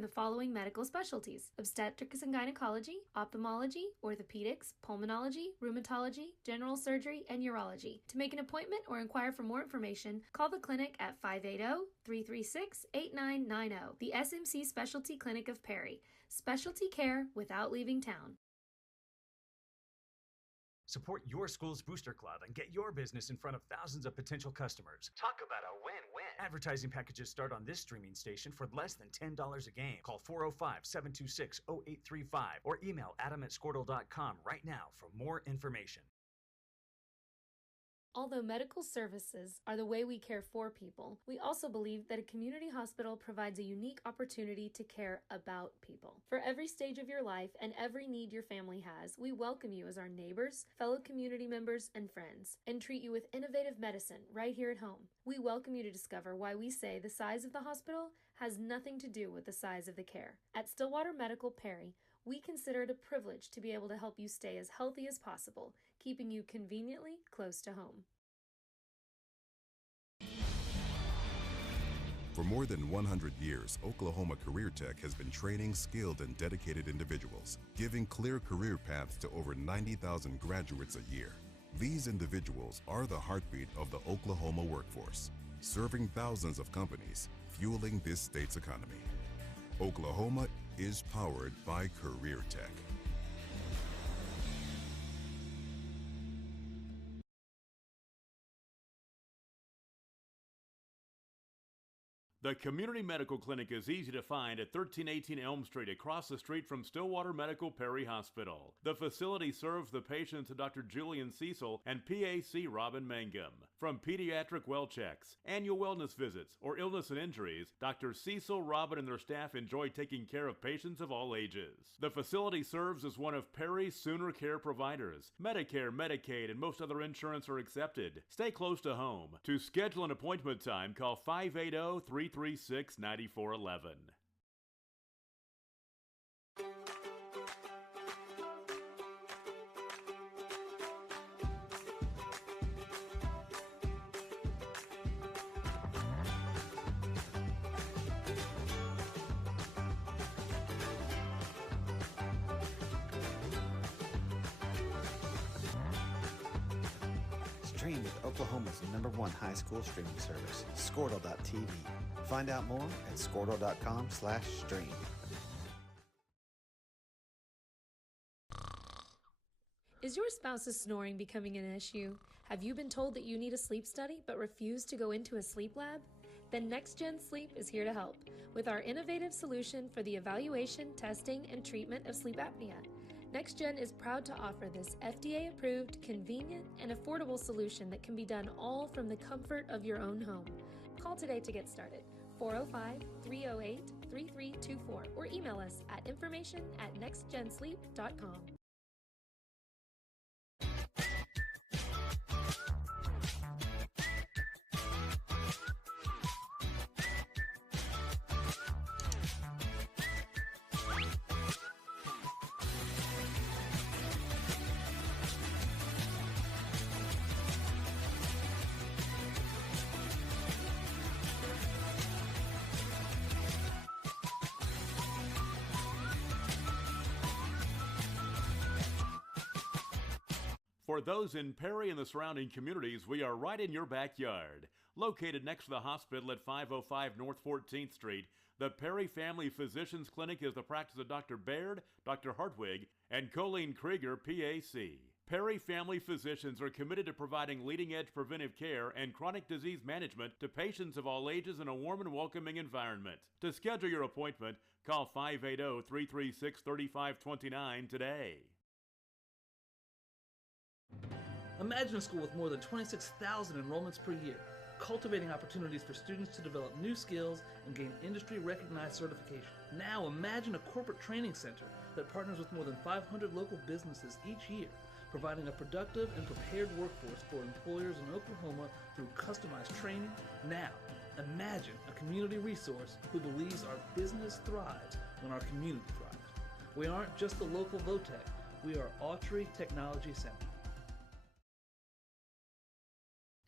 the following medical specialties: obstetrics and gynecology, ophthalmology, orthopedics, pulmonology, rheumatology, general surgery, and urology. To make an appointment or inquire for more information, call the clinic at 580-336-8990. The SMC Specialty Clinic of Perry. Specialty care without leaving town. Support your school's booster club and get your business in front of thousands of potential customers. Talk about a win-win. Advertising packages start on this streaming station for less than $10 a game. Call 405-726-0835 or email adam@squirtle.com right now for more information. Although medical services are the way we care for people, we also believe that a community hospital provides a unique opportunity to care about people. For every stage of your life and every need your family has, we welcome you as our neighbors, fellow community members, and friends, and treat you with innovative medicine right here at home. We welcome you to discover why we say the size of the hospital has nothing to do with the size of the care. At Stillwater Medical Perry, we consider it a privilege to be able to help you stay as healthy as possible, keeping you conveniently close to home. For more than 100 years, Oklahoma Career Tech has been training skilled and dedicated individuals, giving clear career paths to over 90,000 graduates a year. These individuals are the heartbeat of the Oklahoma workforce, serving thousands of companies, fueling this state's economy. Oklahoma is powered by Career Tech. The Community Medical Clinic is easy to find at 1318 Elm Street, across the street from Stillwater Medical Perry Hospital. The facility serves the patients of Dr. Julian Cecil and PAC Robin Mangum. From pediatric well checks, annual wellness visits, or illness and injuries, Dr. Cecil, Robin, and their staff enjoy taking care of patients of all ages. The facility serves as one of Perry's Sooner Care providers. Medicare, Medicaid, and most other insurance are accepted. Stay close to home. To schedule an appointment time, call 580-336-9411. Stream with Oklahoma's #1 high school streaming service, Squirtle.tv. Find out more at squirtle.com/stream. Is your spouse's snoring becoming an issue? Have you been told that you need a sleep study but refuse to go into a sleep lab? Then NextGen Sleep is here to help with our innovative solution for the evaluation, testing, and treatment of sleep apnea. NextGen is proud to offer this FDA-approved, convenient, and affordable solution that can be done all from the comfort of your own home. Call today to get started, 405-308-3324, or email us at information@nextgensleep.com. For those in Perry and the surrounding communities, we are right in your backyard. Located next to the hospital at 505 North 14th Street, the Perry Family Physicians Clinic is the practice of Dr. Baird, Dr. Hartwig, and Colleen Krieger, PAC. Perry Family Physicians are committed to providing leading-edge preventive care and chronic disease management to patients of all ages in a warm and welcoming environment. To schedule your appointment, call 580-336-3529 today. Imagine a school with more than 26,000 enrollments per year, cultivating opportunities for students to develop new skills and gain industry-recognized certification. Now imagine a corporate training center that partners with more than 500 local businesses each year, providing a productive and prepared workforce for employers in Oklahoma through customized training. Now, imagine a community resource who believes our business thrives when our community thrives. We aren't just the local VOTEC, we are Autry Technology Center.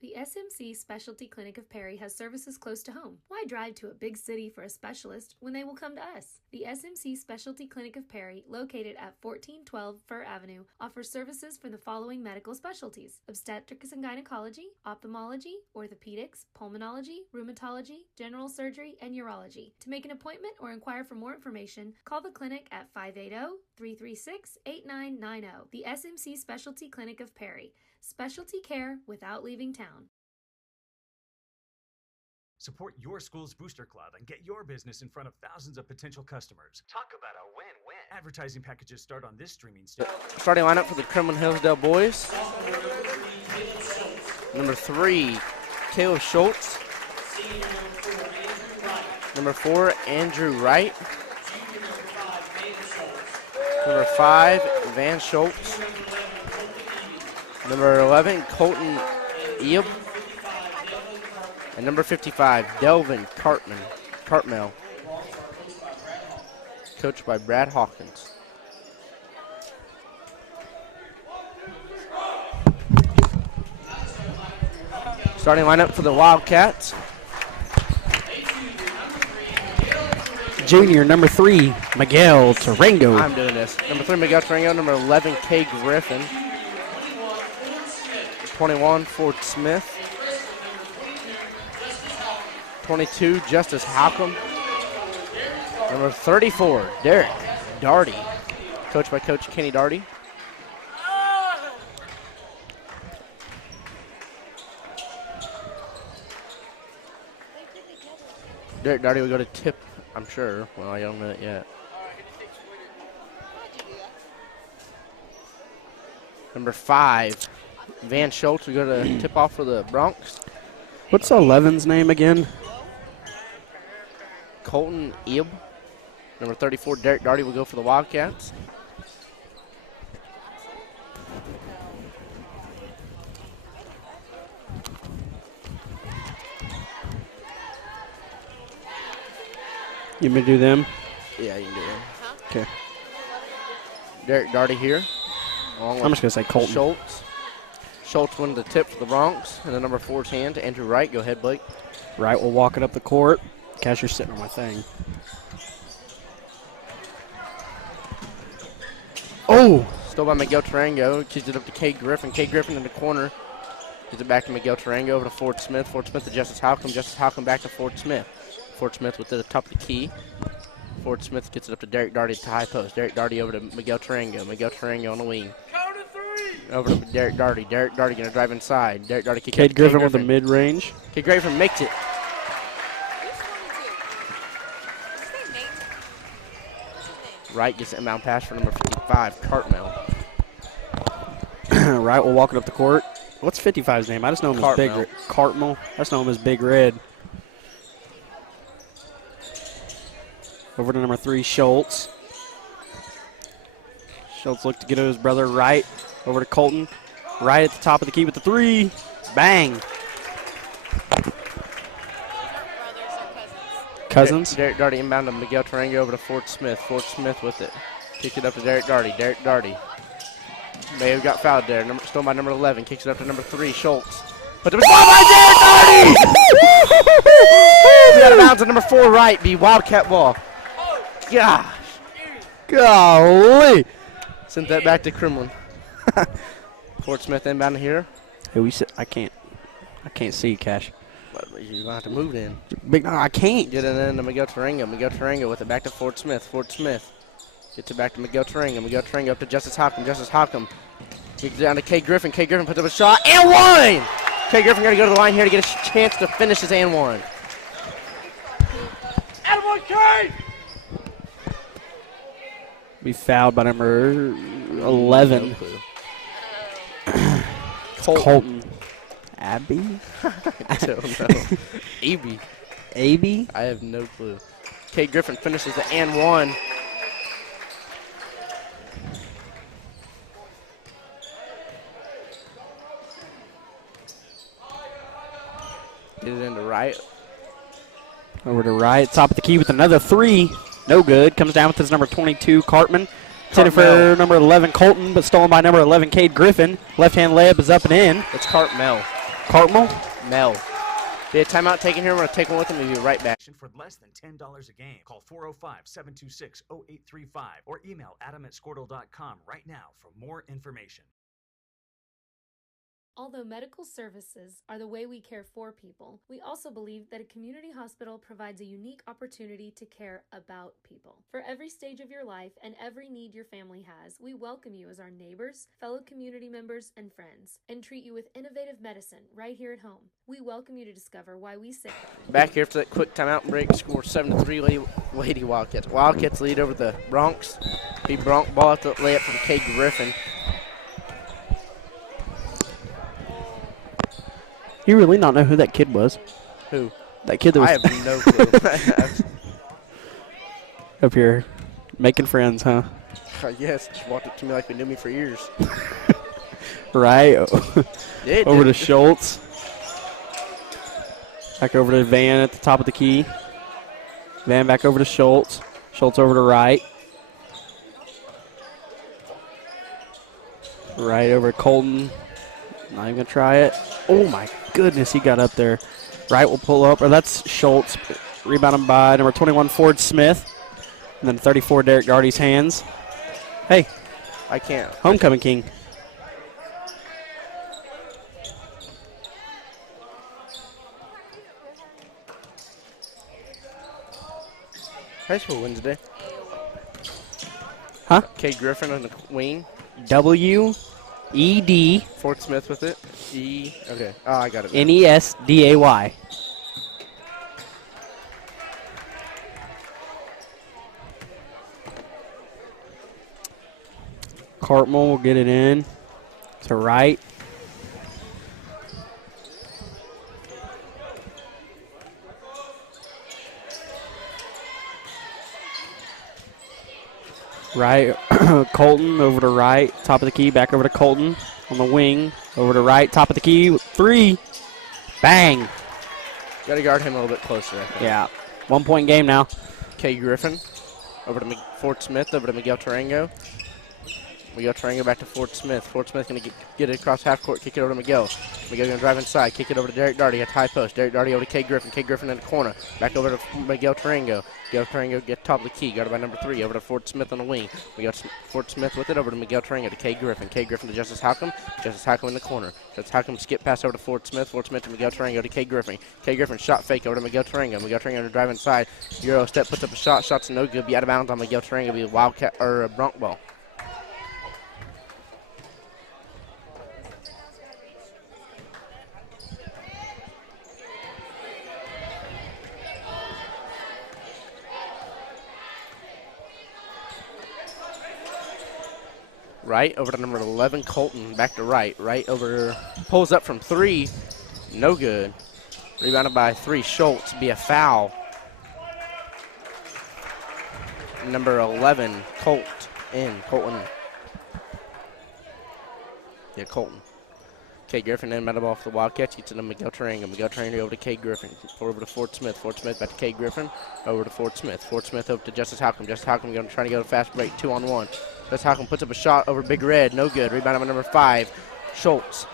The SMC Specialty Clinic of Perry has services close to home. Why drive to a big city for a specialist when they will come to us? The SMC Specialty Clinic of Perry, located at 1412 Fir Avenue, offers services for the following medical specialties: obstetrics and gynecology, ophthalmology, orthopedics, pulmonology, rheumatology, general surgery, and urology. To make an appointment or inquire for more information, call the clinic at 580-336-8990. The SMC Specialty Clinic of Perry. Specialty care without leaving town. Support your school's booster club and get your business in front of thousands of potential customers. Talk about a win-win. Advertising packages start on this streaming station. Starting lineup for the Kremlin Hillsdale boys. Number 3, Caleb Schultz. Number 4, Andrew Wright. Number 5, Van Schultz. Number 11, Colton Eub. And number 55, Delvin Cartmel. Coached by Brad Hawkins. Starting lineup for the Wildcats. Junior, number 3, Miguel Tarango. I'm doing this. Number 3, Miguel Tarango. Number 11, Kay Griffin. 21, Ford Smith. 22, Justice Halcomb. Number 34, Derek Darty. Coached by Coach Kenny Darty. Derek Darty will go to tip, I'm sure. Well, I don't know it yet. Number 5, Van Schultz will go to tip off for the Bronx. What's 11's name again? Colton Eub. Number 34, Derek Darty will go for the Wildcats. You want me to do them? Yeah, you can do it. Okay. Derek Darty here. I'm just going to say Colton. Schultz. Schultz won the tip for the Bronx. And the number 4's hand to Andrew Wright. Go ahead, Blake. Wright will walk it up the court. Cashier's sitting on my thing. Oh! Stole by Miguel Tarango. Kicks it up to Kay Griffin. Kay Griffin in the corner. Gives it back to Miguel Tarango over to Ford Smith. Ford Smith to Justice Halcomb. Justice Halcomb back to Ford Smith. Ford Smith with it at the top of the key. Ford Smith gets it up to Derek Darty at the high post. Derek Darty over to Miguel Tarango. Miguel Tarango on the wing. Over to Derek Darty. Derek Darty going to drive inside. Derek Darty kicks it to Griffin with the mid-range. Kay Griffin makes it. Wright gets the inbound pass for number 55, Cartmel. Wright will walk it up the court. What's 55's name? I just know him as Big Red. Cartmel. I just know him as Big Red. Over to number 3, Schultz. Schultz looked to get to his brother Wright. Over to Colton. Wright at the top of the key with the 3. Bang. Cousins. Derek Darty inbound to Miguel Tarango over to Ford Smith. Ford Smith with it. Kicks it up to Derek Darty. Derek Darty. May have got fouled there. Still by number 11. Kicks it up to number 3, Schultz. But it was fouled by Derek Darty! We got a bounce at number 4, Wright. Be Wildcat ball. Gosh. Golly. Sent that back to Kremlin. Ford Smith inbound here. Hey, I can't see, Cash. You're going to have to move it in. No, I can't. Get it in to Miguel Tarango. Miguel Tarango with it back to Ford Smith. Ford Smith gets it back to Miguel Tarango. Miguel Tarango up to Justice Halcomb. Justice Halcomb gets it down to Kay Griffin. Kay Griffin puts up a shot and one! Kay Griffin got to go to the line here to get a chance to finish his and one. And one, Kay! Be fouled by number 11. Colton. Abby? I don't know. Abby. Abby? I have no clue. Kay Griffin finishes the and one. Get it into Wright. Over to Wright. Top of the key with another 3. No good. Comes down with his number 22, Cartman. Intended for number 11, Colton, but stolen by number 11, Cade Griffin. Left-hand layup is up and in. It's Cartmel. Cartmel. Mel. Be a timeout taken here. We're going to take one with him and be right back. For less than $10 a game, call 405-726-0835 or email adam@squirtle.com right now for more information. Although medical services are the way we care for people, we also believe that a community hospital provides a unique opportunity to care about people. For every stage of your life and every need your family has, we welcome you as our neighbors, fellow community members, and friends, and treat you with innovative medicine right here at home. We welcome you to discover why we say. Back here after that quick timeout break, score 7-3, Lady Wildcats. Wildcats lead over the Bronx. Big Bronx ball at the layup from Kay Griffin. You really not know who that kid was? Who? That kid that was. I have no clue. Up here, making friends, huh? Yes, just walked up to me like they knew me for years. Right. Yeah, over to Schultz. Back over to Van at the top of the key. Van back over to Schultz. Schultz over to Wright. Right over to Colton. Not even going to try it. Oh, my goodness, he got up there. Wright will pull up. Or that's Schultz. Rebounded by number 21, Ford Smith. And then 34, Derek Darty's hands. Hey. I can't. Homecoming king. High school Wednesday. Huh? Kay Griffin on the wing. W-E-D. Ford Smith with it. Okay. Oh, I got it. Nesday. Cartmel will get it in to Wright. Right, Colton over to Wright, top of the key, back over to Colton on the wing, over to Wright, top of the key, 3, bang. Got to guard him a little bit closer, I think. Yeah, 1 point game now. Kay Griffin over to Ford Smith, over to Miguel Tarango. Miguel Tarango back to Ford Smith. Ford Smith going to get it across half court, kick it over to Miguel. Miguel going to drive inside, kick it over to Derek Darty at high post. Derek Darty over to Kay Griffin. Kay Griffin in the corner. Back over to Miguel Tarango. Miguel Tarango get top of the key, guarded by number 3. Over to Ford Smith on the wing. Ford Smith with it over to Miguel Tarango to Kay Griffin. Kay Griffin to Justice Halcomb. Justice Halcomb in the corner. Justice Halcomb skip pass over to Ford Smith. Ford Smith to Miguel Tarango to Kay Griffin. Kay Griffin shot fake over to Miguel Tarango. Miguel Tarango to drive inside. Euro step puts up a shot. Shot's no good. Be out of bounds on Miguel Tarango. Be a Wildcat or a Bronx ball. Right over to number 11, Colton. Back to Wright. Wright over, pulls up from 3. No good. Rebounded by 3, Schultz. Be a foul. Number 11, Colton. Yeah, Colton. Kay Griffin in, battle ball for the Wildcats. Gets it to Miguel Tarango. Miguel Tarango over to Kay Griffin. Over to Ford Smith. Ford Smith back to Kay Griffin. Over to Ford Smith. Ford Smith over to Justice Halcomb. Justice Halcomb going to try to go to fast break, 2-on-1. Justice Halcomb puts up a shot over Big Red. No good. Rebound by number 5, Schultz.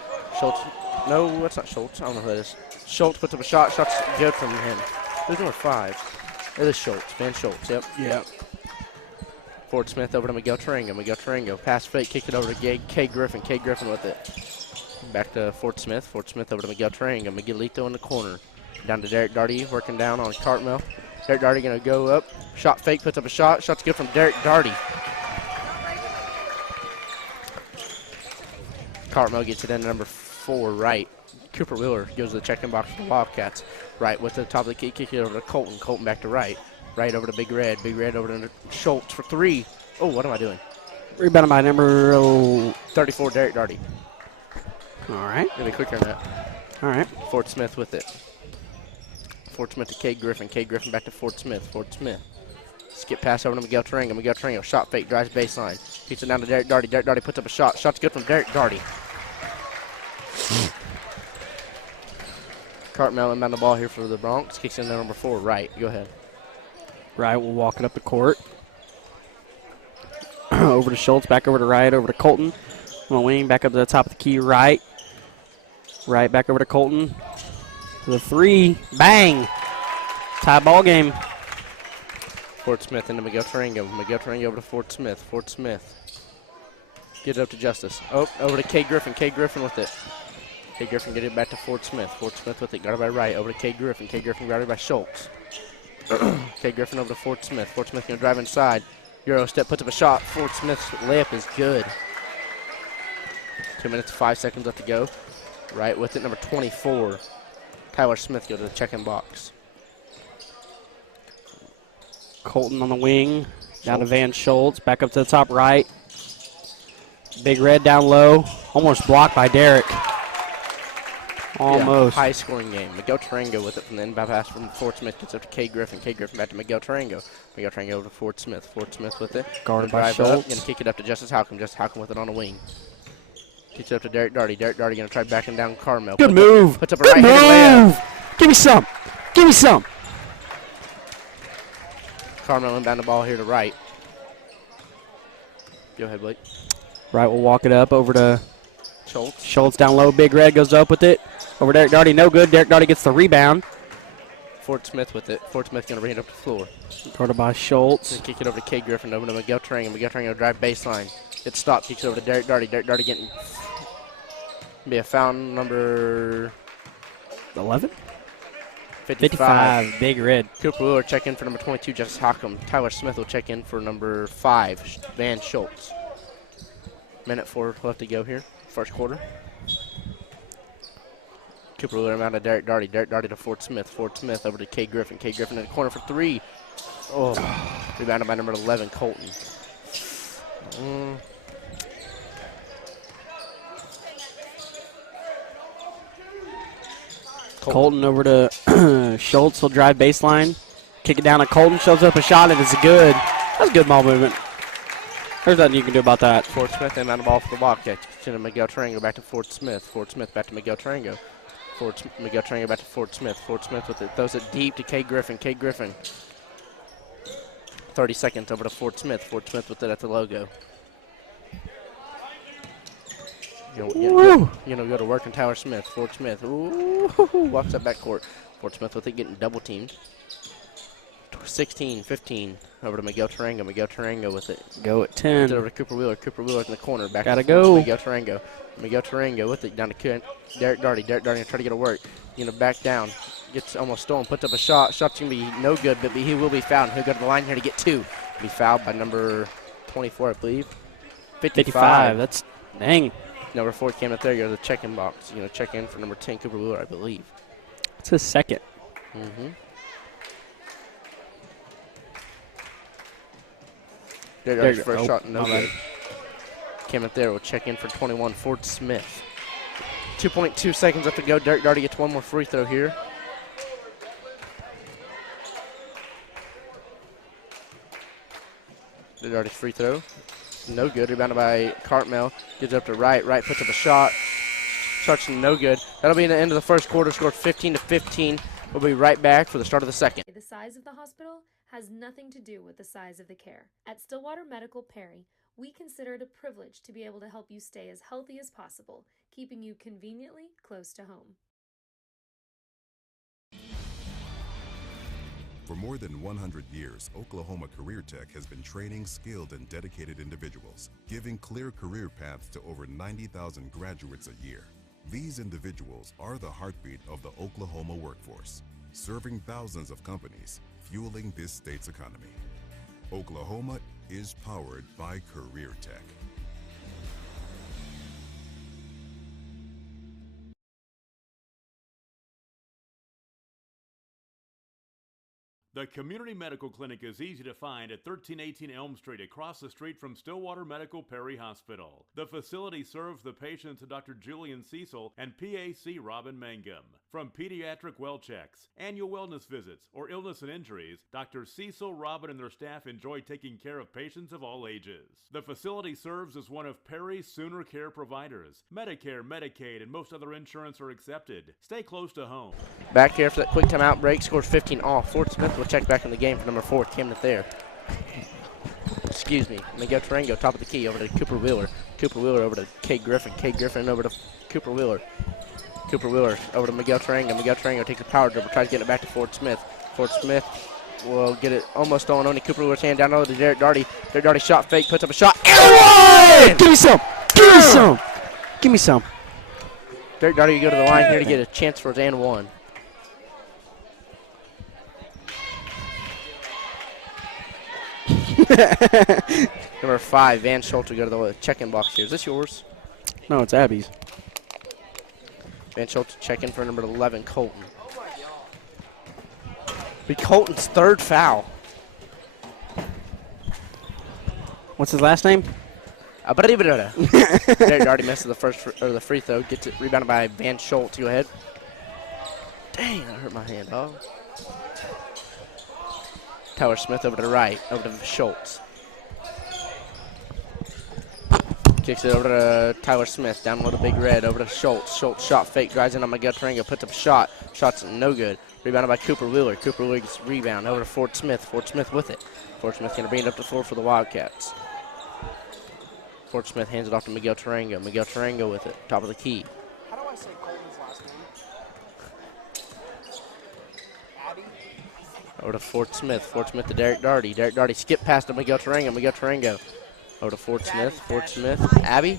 No, that's not Schultz. I don't know who that is. Schultz puts up a shot. Shot's good from him. Who's number 5? It is Schultz. Van Schultz. Yep. Yep. Ford Smith over to Miguel Tarango. Miguel Tarango pass fake, kicked it over to Kay Griffin. Kay Griffin with it. Back to Ford Smith. Ford Smith over to Miguel Tarango. Miguelito in the corner. Down to Derek Darty, working down on Cartmel. Derek Darty going to go up. Shot fake, puts up a shot. Shot's good from Derek Darty. Cartmel gets it in number 4, Wright. Cooper Wheeler goes to the check-in box for the Wildcats. Wright with the top of the key, kick it over to Colton. Colton back to Wright. Wright over to Big Red. Big Red over to Schultz for 3. Oh, what am I doing? Rebounded by number 34, Derek Darty. All right. Gonna be quicker than that. All right. Ford Smith with it. Ford Smith to Kay Griffin. Kay Griffin back to Ford Smith. Ford Smith. Skip pass over to Miguel Tarango. Miguel Tarango shot fake, drives baseline. Keeps it down to Derek Darty. Derek Darty puts up a shot. Shot's good from Derek Darty. Cartmel inbound the ball here for the Bronx. Kicks in to number 4, Wright. Go ahead. Wright will walk it up the court. Over to Schultz, back over to Wright, over to Colton. On the wing, back up to the top of the key, Wright. Right back over to Colton. The 3. Bang! Tie ball game. Fort Smith into Miguel Tarango. Miguel Tarango over to Fort Smith. Fort Smith. Get it up to Justice. Oh, over to Kay Griffin. Kay Griffin with it. Kay Griffin get it back to Fort Smith. Fort Smith with it. Got it by Wright. Over to Kay Griffin. Kay Griffin got it by Schultz. Kay Griffin over to Fort Smith. Fort Smith going to drive inside. Euro step puts up a shot. Fort Smith's layup is good. 2 minutes, 5 seconds left to go. Right with it, number 24. Tyler Smith go to the check-in box. Colton on the wing. Down to Van Schultz. Back up to the top right. Big Red down low. Almost blocked by Derek. Almost. Yeah, high-scoring game. Miguel Tarango with it from the inbound pass from Fort Smith. Gets up to Kay Griffin. Kay Griffin back to Miguel Tarango. Miguel Tarango over to Fort Smith. Fort Smith with it. Guarded by Schultz. Going to kick it up to Justice Halcomb. Justice Halcomb with it on the wing. Kicks it up to Derek Darty. Derek Darty going to try backing down Carmel. Good move. Puts up a Good right-handed move. layup. Give me some. Give me some. Carmel inbound the ball here to Wright. Go ahead, Blake. Wright will walk it up over to Schultz. Schultz down low. Big Red goes up with it. Over Derek Darty. No good. Derek Darty gets the rebound. Fort Smith with it. Fort Smith going to bring it up to the floor. Guarded by Schultz. Then kick it over to Kay Griffin. Over to Miguel Tarango. Miguel Tarango drive baseline. It's stopped. Kicks it over to Derek Darty. Derek Darty getting be a foul number 11? 55. Big Red. Cooper Wheeler check in for number 22, Justice Hockham. Tyler Smith will check in for number 5, Van Schultz. Minute 4 left to go here, first quarter. Cooper Wheeler out to Derek Darty. Derek Darty to Fort Smith. Fort Smith over to Kay Griffin. Kay Griffin in the corner for 3. Oh, rebounded by number 11, Colton. Colton over to Schultz. He'll drive baseline. Kick it down to Colton. Shows up a shot, and it's good. That's good ball movement. There's nothing you can do about that. Fort Smith and on the ball for the Wildcat. To Miguel Tarango back to Fort Smith. Fort Smith back to Miguel Tarango. Miguel Tarango back to Fort Smith. Fort Smith with it. Throws it deep to Kay Griffin. Kay Griffin. 30 seconds over to Fort Smith. Fort Smith with it at the logo. Go to work in Tyler Smith. Fort Smith. Ooh, walks up backcourt. Fort Smith with it getting double teamed. 16, 15 over to Miguel Tarango. Miguel Tarango with it. Go at 10. Over to Cooper Wheeler. Cooper Wheeler in the corner. Back Gotta to go. Miguel Tarango. Miguel Tarango with it down to Derek Darty. Derek Darty try to get a work. Back down. Gets almost stolen. Puts up a shot. Shot's going to be no good, but he will be fouled. He'll go to the line here to get 2. Be fouled by number 24, I believe. 55. That's dang. Number 4 came up there. Go to the check-in box. Check in for number 10, Cooper Wheeler, I believe. It's his second. There's first shot, no good. Came up there. We'll check in for 21, Fort Smith. 2.2 seconds left to go. Derek Darty gets one more free throw here. Derek Darty's free throw. No good. Rebounded by Cartmel. Gives it up to Wright. Wright puts up a shot. Shot's no good. That'll be the end of the first quarter. Scored 15-15. We'll be right back for the start of the second. The size of the hospital has nothing to do with the size of the care. At Stillwater Medical Perry, we consider it a privilege to be able to help you stay as healthy as possible, keeping you conveniently close to home. For more than 100 years, Oklahoma Career Tech has been training skilled and dedicated individuals, giving clear career paths to over 90,000 graduates a year. These individuals are the heartbeat of the Oklahoma workforce, serving thousands of companies, fueling this state's economy. Oklahoma is powered by Career Tech. The Community Medical Clinic is easy to find at 1318 Elm Street, across the street from Stillwater Medical Perry Hospital. The facility serves the patients of Dr. Julian Cecil and PAC Robin Mangum. From pediatric well checks, annual wellness visits, or illness and injuries, Dr. Cecil, Robin, and their staff enjoy taking care of patients of all ages. The facility serves as one of Perry's Sooner Care providers. Medicare, Medicaid, and most other insurance are accepted. Stay close to home. Back here for that quick timeout break. Scores 15 off. Fort Smith will check back in the game for number 4, Kenneth there. Excuse me. Miguel Tarango, top of the key, over to Cooper Wheeler. Cooper Wheeler over to Kay Griffin. Kay Griffin over to Cooper Wheeler. Cooper Wheeler over to Miguel Tarango. Miguel Tarango takes a power dribble, tries to get it back to Ford Smith. Ford Smith will get it almost stolen. Only Cooper Wheeler's hand down low to Derek Darty. Derek Darty shot fake, puts up a shot. And Give me some. Give me some. Give me some. Derek Darty will go to the line here to get a chance for his and one. Number 5, Van Schultz will go to the check-in box here. Is this yours? No, it's Abby's. Van Schultz check in for number 11, Colton. Be Colton's 3rd foul. What's his last name? Derek Darty misses the free throw. Gets it rebounded by Van Schultz. Go ahead. Dang, that hurt my hand, dog. Tyler Smith over to the right, over to Schultz. Kicks it over to Tyler Smith, down low to Big Red, over to Schultz. Schultz shot fake, drives in on Miguel Tarango, puts up a shot. Shot's no good. Rebounded by Cooper Wheeler. Cooper Wheeler gets rebound over to Ford Smith. Ford Smith with it. Ford Smith going to bring it up to 4 for the Wildcats. Ford Smith hands it off to Miguel Tarango. Miguel Tarango with it, top of the key. How do I say Colton's last name? Abby? Over to Ford Smith. Ford Smith to Derek Darty. Derek Darty skip past to Miguel Tarango. Miguel Tarango over to Ford Smith. Ford Smith. Abby.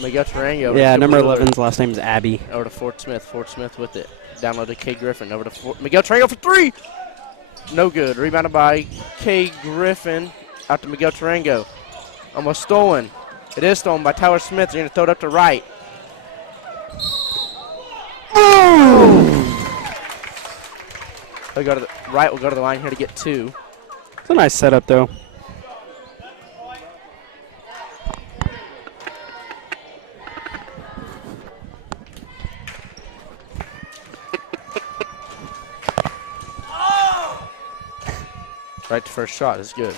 Miguel Tarango. Yeah, number 11's last name is Abby. Over to Ford Smith. Ford Smith with it. Down low to K. Griffin. Over to Miguel Tarango for 3. No good. Rebounded by K. Griffin. Out to Miguel Tarango. Almost stolen. It is stolen by Tyler Smith. They're going to throw it up to right. We'll go to the right. We'll go to the line here to get 2. It's a nice setup, though. Right to first shot is good.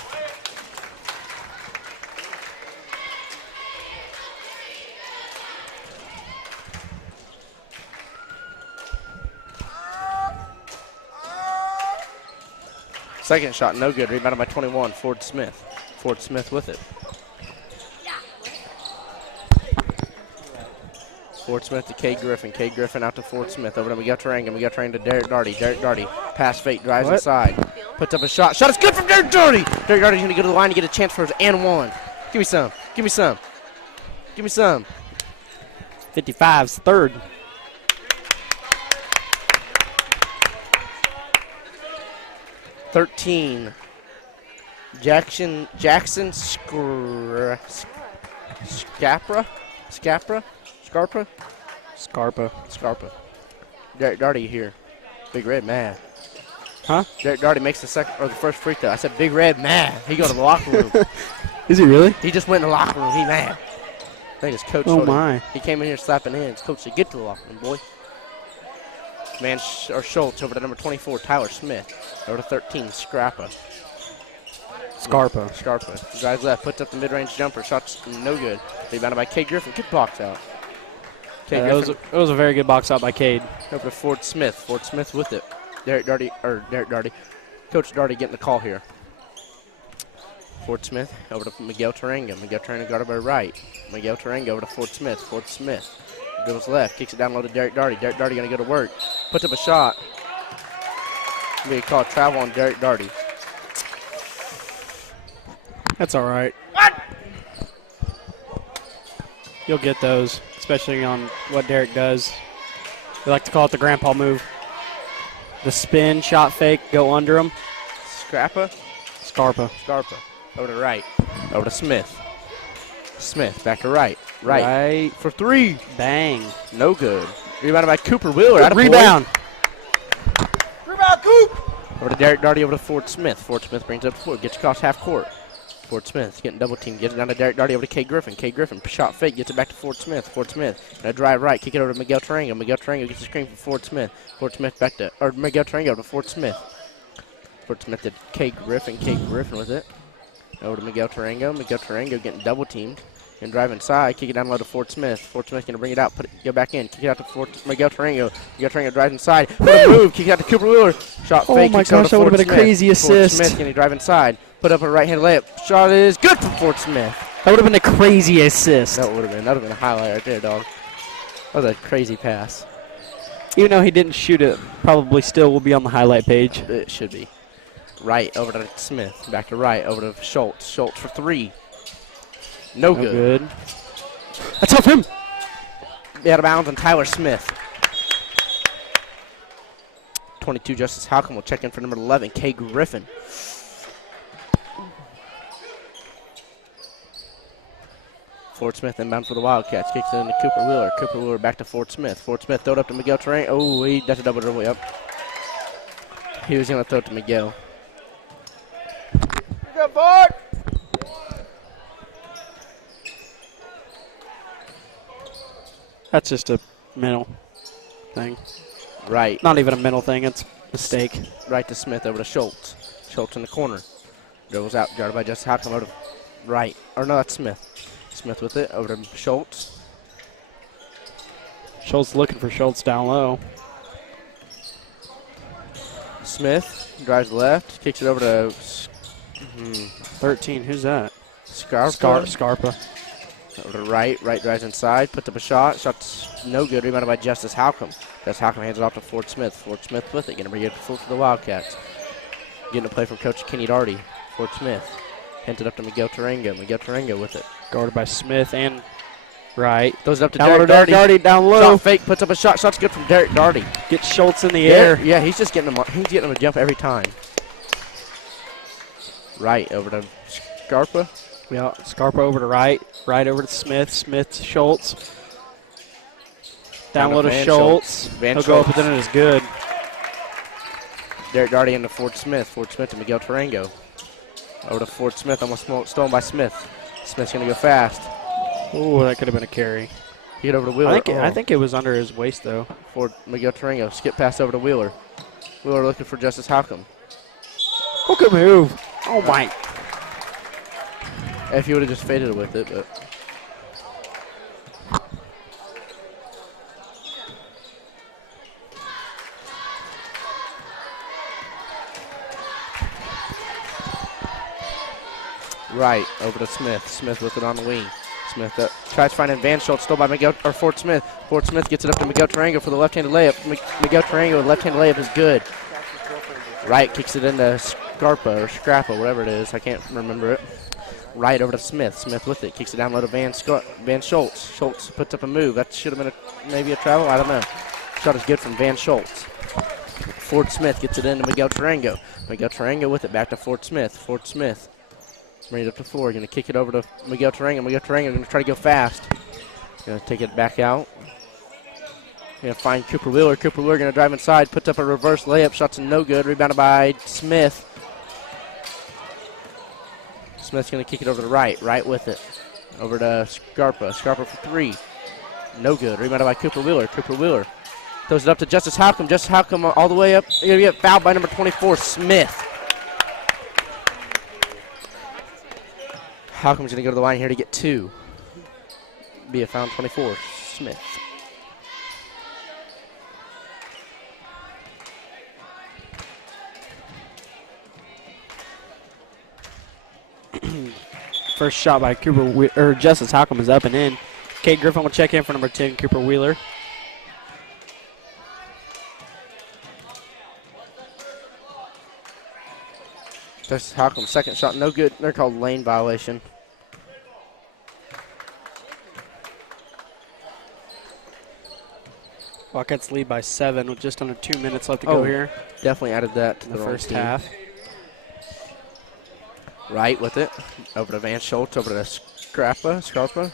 Second shot, no good. Rebounded by 21, Ford Smith. Ford Smith with it. Ford Smith to K. Griffin. K. Griffin out to Ford Smith. Over to Miguel Tarango. Miguel Tarango to Derek Darty. Derek Darty. Pass fake, drives inside. Puts up a shot. Shot is good from Derek Darty. Derek Darty's going to go to the line to get a chance for his and one. Give me some. Give me some. Give me some. 55's 3rd. Jackson Scarpa. Derek Darty here. Big Red mad. Huh? Derek Darty makes the first free throw. I said Big Red mad. He go to the locker room. Is he really? He just went in the locker room. He mad. I think his coach. Oh my! He came in here slapping hands. Coach said, "Get to the locker room, boy." Schultz over to number 24, Tyler Smith. Over to 13, Scarpa. Drives left, puts up the mid-range jumper. Shot's no good. Rebounded by K. Griffin. Good box out. It was a very good box out by Cade. Over to Ford Smith. Ford Smith with it. Derek Darty. Coach Darty getting the call here. Ford Smith over to Miguel Tarango. Miguel Tarango guarded by right. Miguel Tarango over to Ford Smith. Ford Smith goes left, kicks it down low to Derek Darty. Derek Darty going to go to work. Puts up a shot. Going to be called travel on Derek Darty. That's all right. You'll get those, especially on what Derek does. We like to call it the grandpa move. The spin, shot fake, go under him. Scarpa. Over to right. Over to Smith. Smith back to right. Right for 3. Bang. No good. Rebounded by Cooper Wheeler. Rebound. Rebound, Coop. Over to Derek Darty, over to Ford Smith. Ford Smith brings it up to 4. Gets across half court. Ford Smith getting double teamed. Gets it down to Derek Darty, over to K. Griffin. K. Griffin, shot fake, gets it back to Ford Smith. Ford Smith, gonna drive right, kick it over to Miguel Tarango. Miguel Tarango gets the screen from Ford Smith. Ford Smith back to, or Miguel Tarango to Ford Smith. Ford Smith to K. Griffin. K. Griffin with it. Over to Miguel Tarango. Miguel Tarango getting double teamed. And drive inside, kick it down low to Ford Smith. Ford Smith gonna bring it out, go back in, kick it out to Miguel Tarango. Miguel Tarango drives inside, put a move, kick it out to Cooper Wheeler. Shot fake. Oh my gosh, that would have been a crazy assist. Ford Smith gonna drive inside, put up a right-hand layup. Shot is good for Ford Smith. That would have been a crazy assist. That would have been a highlight right there, dog. That was a crazy pass. Even though he didn't shoot it, probably still will be on the highlight page. It should be. Right over to Smith. Back to right over to Schultz. Schultz for 3. No good. That's off him. Out of bounds on Tyler Smith. 22, Justice Halcomb will check in for number 11, Kay Griffin. Ford Smith inbound for the Wildcats. Kicks it into Cooper Wheeler. Cooper Wheeler back to Ford Smith. Ford Smith throw it up to Miguel Terrain. Oh, that's a double dribble. Yep. He was going to throw it to Miguel. Good, Ford. That's just a mental thing. Right. Not even a mental thing. It's a mistake. Right to Smith over to Schultz. Schultz in the corner. Dribbles out. Guarded by Justice Halcomb over to right. Or no, that's Smith. Smith with it over to Schultz. Schultz looking for Schultz down low. Smith drives left. Kicks it over to 13. Who's that? Scarpa. Over to right. Right drives inside. Puts up a shot. Shot's no good. Rebounded by Justice Halcomb. Justice Halcomb hands it off to Ford Smith. Ford Smith with it. Going to bring it full to the Wildcats. Getting a play from Coach Kenny Darty. Ford Smith. Hands it up to Miguel Tarango. Miguel Tarango with it. Guarded by Smith and right. Throws it up to Derek Derek Darty down low. Shot fake. Puts up a shot. Shot's good from Derek Darty. Gets Schultz in the air. Yeah, he's just getting him. He's getting him a jump every time. Right over to Scarpa. Yeah, Scarpa over to right. Right over to Smith. Smith to Schultz. Down low to Schultz. He'll go up, but then it is good. Derek Darty into Ford Smith. Ford Smith to Miguel Tarango. Over to Ford Smith. Almost stolen by Smith. Smith's going to go fast. Oh, that could have been a carry. He hit over to Wheeler. I think it was under his waist, though. For Miguel Tarango. Skip pass over to Wheeler. Wheeler looking for Justice Halcomb. Oh, good move. Oh, my. If he would have just faded with it, but. Right, over to Smith. Smith with it on the wing. Smith tries to find it. Van Schultz, still by Ford Smith. Ford Smith gets it up to Miguel Tarango for the left-handed layup. Miguel Tarango with left-handed layup is good. Right, kicks it into Scarpa or Scrappa, whatever it is. I can't remember it. Right over to Smith. Smith with it. Kicks it down low to Van Schultz. Schultz puts up a move. That should have been maybe a travel. I don't know. Shot is good from Van Schultz. Ford Smith gets it into Miguel Tarango. Miguel Tarango with it. Back to Ford Smith. Ford Smith. Bring it up to 4. Going to kick it over to Miguel Tarango. Miguel Tarango going to try to go fast. Going to take it back out. Going to find Cooper Wheeler. Cooper Wheeler going to drive inside. Puts up a reverse layup. Shot's no good. Rebounded by Smith. Smith's going to kick it over to right. Right with it. Over to Scarpa. Scarpa for 3. No good. Rebounded by Cooper Wheeler. Cooper Wheeler throws it up to Justice Halcomb. Justice Halcomb all the way up. He's going to get fouled by number 24, Smith. Halcomb's going to go to the line here to get 2. Be a foul 24, Smith. First shot by Justice Halcomb is up and in. Kate Griffin will check in for number 10, Cooper Wheeler. Justice Halcomb, second shot, no good. They're called lane violation. Wildcats lead by 7 with just under 2 minutes left to go here. Definitely added that to the first half. Right with it. Over to Van Schultz, over to Scarpa,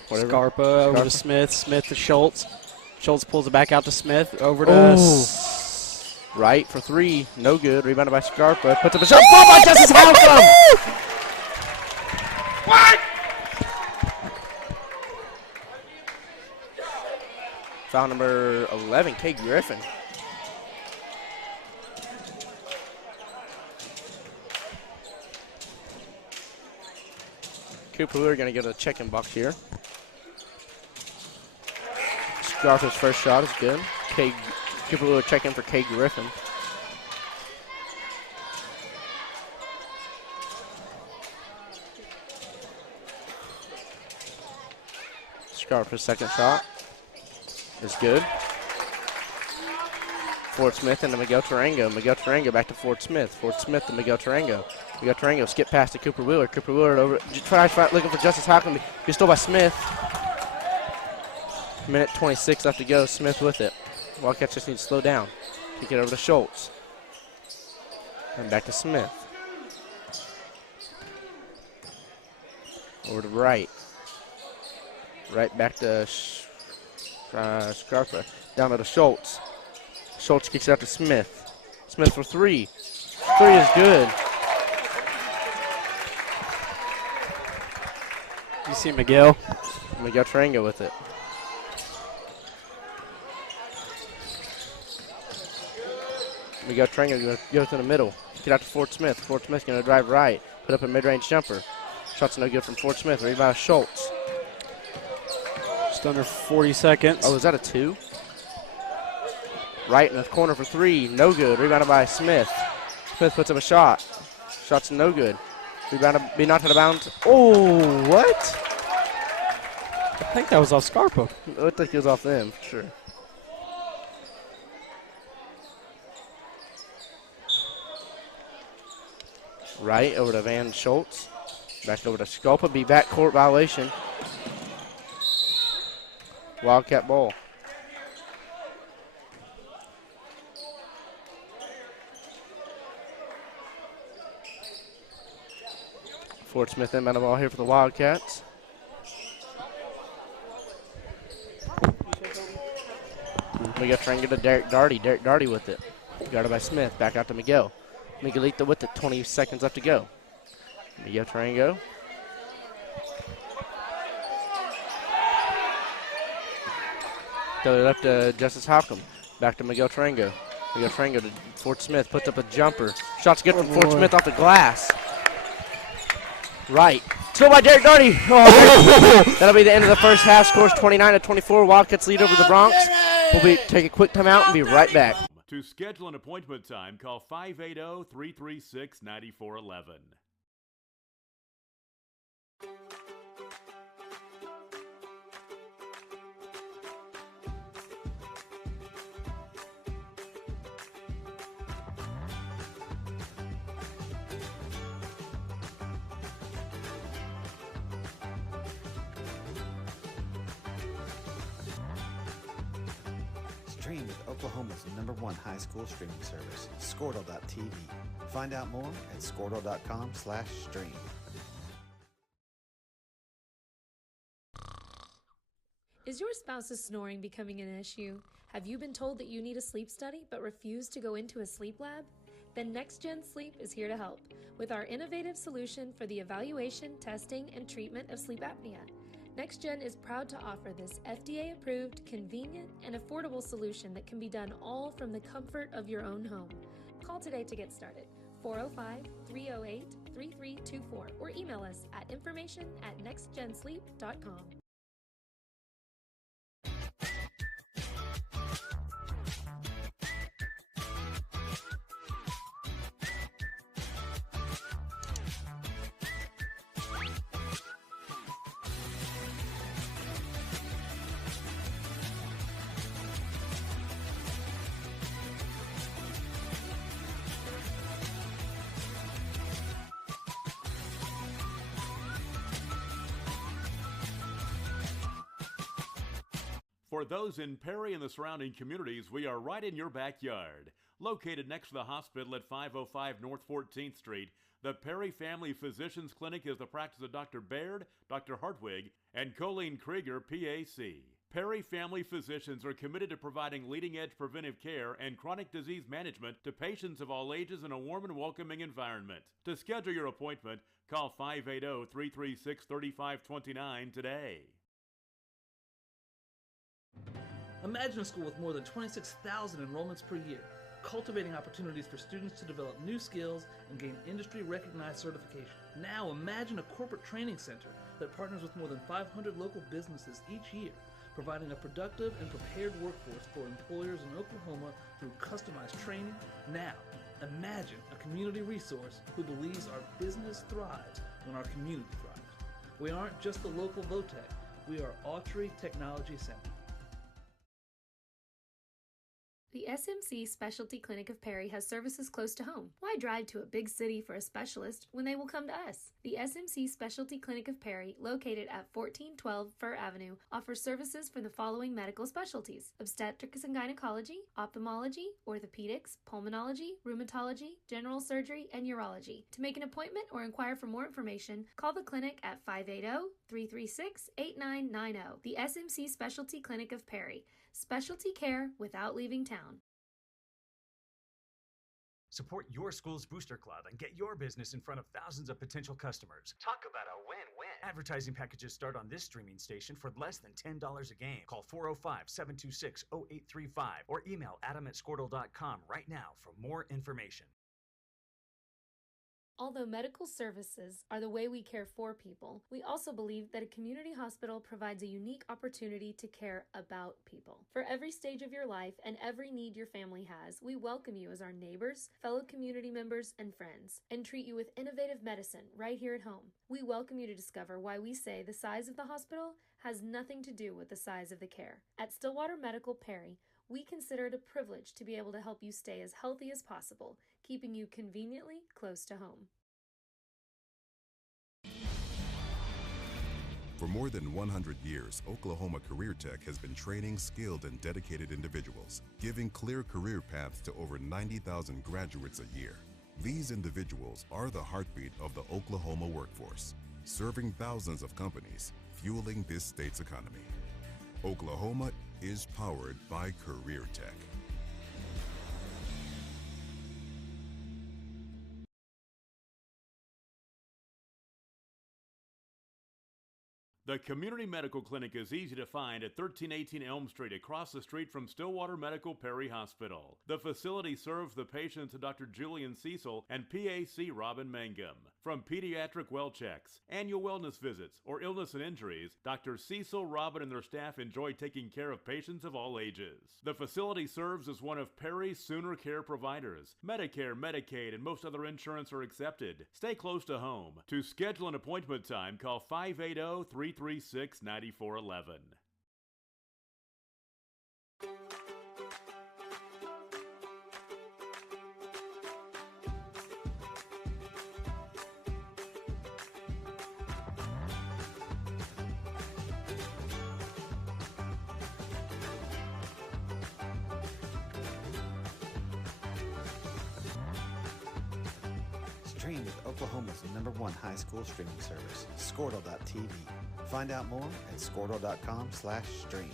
whatever. Scarpa over to Smith. Smith to Schultz. Schultz pulls it back out to Smith. Over to right for 3. No good. Rebounded by Scarpa. Puts up a shot. Ball by Justice Halcomb. What? Foul number 11, Kay Griffin. Cooper Wheeler going to go to the check-in box here. Scarpa's first shot is good. Cooper Wheeler check-in for Kay Griffin. Scarpa's second shot. is good. Fort Smith into Miguel Tarango. Miguel Tarango back to Fort Smith. Fort Smith to Miguel Tarango. Miguel Tarango skip past to Cooper Wheeler. Cooper Wheeler over, tries looking for Justice Hockham. He's stole by Smith. Minute 26 left to go. Smith with it. Wildcats just need to slow down. Kick it over to Schultz. And back to Smith. Over to Wright. Right back to Scarpa. Down to Schultz. Schultz kicks out to Smith. Smith for three. Three is good. You see Miguel? Miguel Tarango with it. Miguel Tarango goes to the middle. Get out to Fort Smith. Fort Smith going to drive right. Put up a mid-range jumper. Shot's no good from Fort Smith. Rebound Schultz. Just under 40 seconds. Oh, is that a two? Right in the corner for three. No good. Rebounded by Smith. Smith puts up a shot. Shot's no good. Rebounded, be knocked out of bounds. Oh, what? I think that was off Scarpa. It looked like he was off them, for sure. Right over to Van Schultz. Back over to Scarpa. Be backcourt violation. Wildcat ball. Fort Smith inbound the ball here for the Wildcats. We got trying to get to Derek Darty. Derek Darty with it. Guarded by Smith. Back out to Miguel. Miguelito with it. 20 seconds left to go. Miguel Tarango. Throw it up to Justice Hockham. Back to Miguel Tarango. Miguel Tarango to Fort Smith. Puts up a jumper. Shot's good from Fort Smith off the glass. Right. Still by Derek Darty. Oh, that'll be the end of the first half. Scores 29-24. Wildcats lead over the Bronx. We'll take a quick timeout and be right back. To schedule an appointment time, call 580-336-9411. Stream with Oklahoma's #1 high school streaming service, Squirtle.tv. Find out more at Squirtle.com/stream. Is your spouse's snoring becoming an issue? Have you been told that you need a sleep study but refuse to go into a sleep lab? Then NextGen Sleep is here to help with our innovative solution for the evaluation, testing, and treatment of sleep apnea. NextGen is proud to offer this FDA-approved, convenient, and affordable solution that can be done all from the comfort of your own home. Call today to get started, 405-308-3324, or email us at information@nextgensleep.com. For those in Perry and the surrounding communities, we are right in your backyard. Located next to the hospital at 505 North 14th Street, the Perry Family Physicians Clinic is the practice of Dr. Baird, Dr. Hartwig, and Colleen Krieger, PAC. Perry Family Physicians are committed to providing leading-edge preventive care and chronic disease management to patients of all ages in a warm and welcoming environment. To schedule your appointment, call 580-336-3529 today. Imagine a school with more than 26,000 enrollments per year, cultivating opportunities for students to develop new skills and gain industry-recognized certification. Now imagine a corporate training center that partners with more than 500 local businesses each year, providing a productive and prepared workforce for employers in Oklahoma through customized training. Now, imagine a community resource who believes our business thrives when our community thrives. We aren't just the local VOTEC, we are Autry Technology Center. The SMC Specialty Clinic of Perry has services close to home. Why drive to a big city for a specialist when they will come to us? The SMC Specialty Clinic of Perry, located at 1412 Fir Avenue, offers services for the following medical specialties: obstetrics and gynecology, ophthalmology, orthopedics, pulmonology, rheumatology, general surgery, and urology. To make an appointment or inquire for more information, call the clinic at 580-336-8990. The SMC Specialty Clinic of Perry. Specialty care without leaving town. Support your school's booster club and get your business in front of thousands of potential customers. Talk about a win-win. Advertising packages start on this streaming station for less than $10 a game. Call 405-726-0835 or email adam@squirtle.com right now for more information. Although medical services are the way we care for people, we also believe that a community hospital provides a unique opportunity to care about people. For every stage of your life and every need your family has, we welcome you as our neighbors, fellow community members, and friends, and treat you with innovative medicine right here at home. We welcome you to discover why we say the size of the hospital has nothing to do with the size of the care. At Stillwater Medical Perry, we consider it a privilege to be able to help you stay as healthy as possible, keeping you conveniently close to home. For more than 100 years, Oklahoma Career Tech has been training skilled and dedicated individuals, giving clear career paths to over 90,000 graduates a year. These individuals are the heartbeat of the Oklahoma workforce, serving thousands of companies, fueling this state's economy. Oklahoma is powered by Career Tech. The Community Medical Clinic is easy to find at 1318 Elm Street, across the street from Stillwater Medical Perry Hospital. The facility serves the patients of Dr. Julian Cecil and PAC Robin Mangum. From pediatric well checks, annual wellness visits, or illness and injuries, Dr. Cecil, Robin, and their staff enjoy taking care of patients of all ages. The facility serves as one of Perry's Sooner Care providers. Medicare, Medicaid, and most other insurance are accepted. Stay close to home. To schedule an appointment time, call 580-336-9411. Stream with Oklahoma's #1 high school streaming service, Squirtle.tv. Find out more at squirtle.com/stream.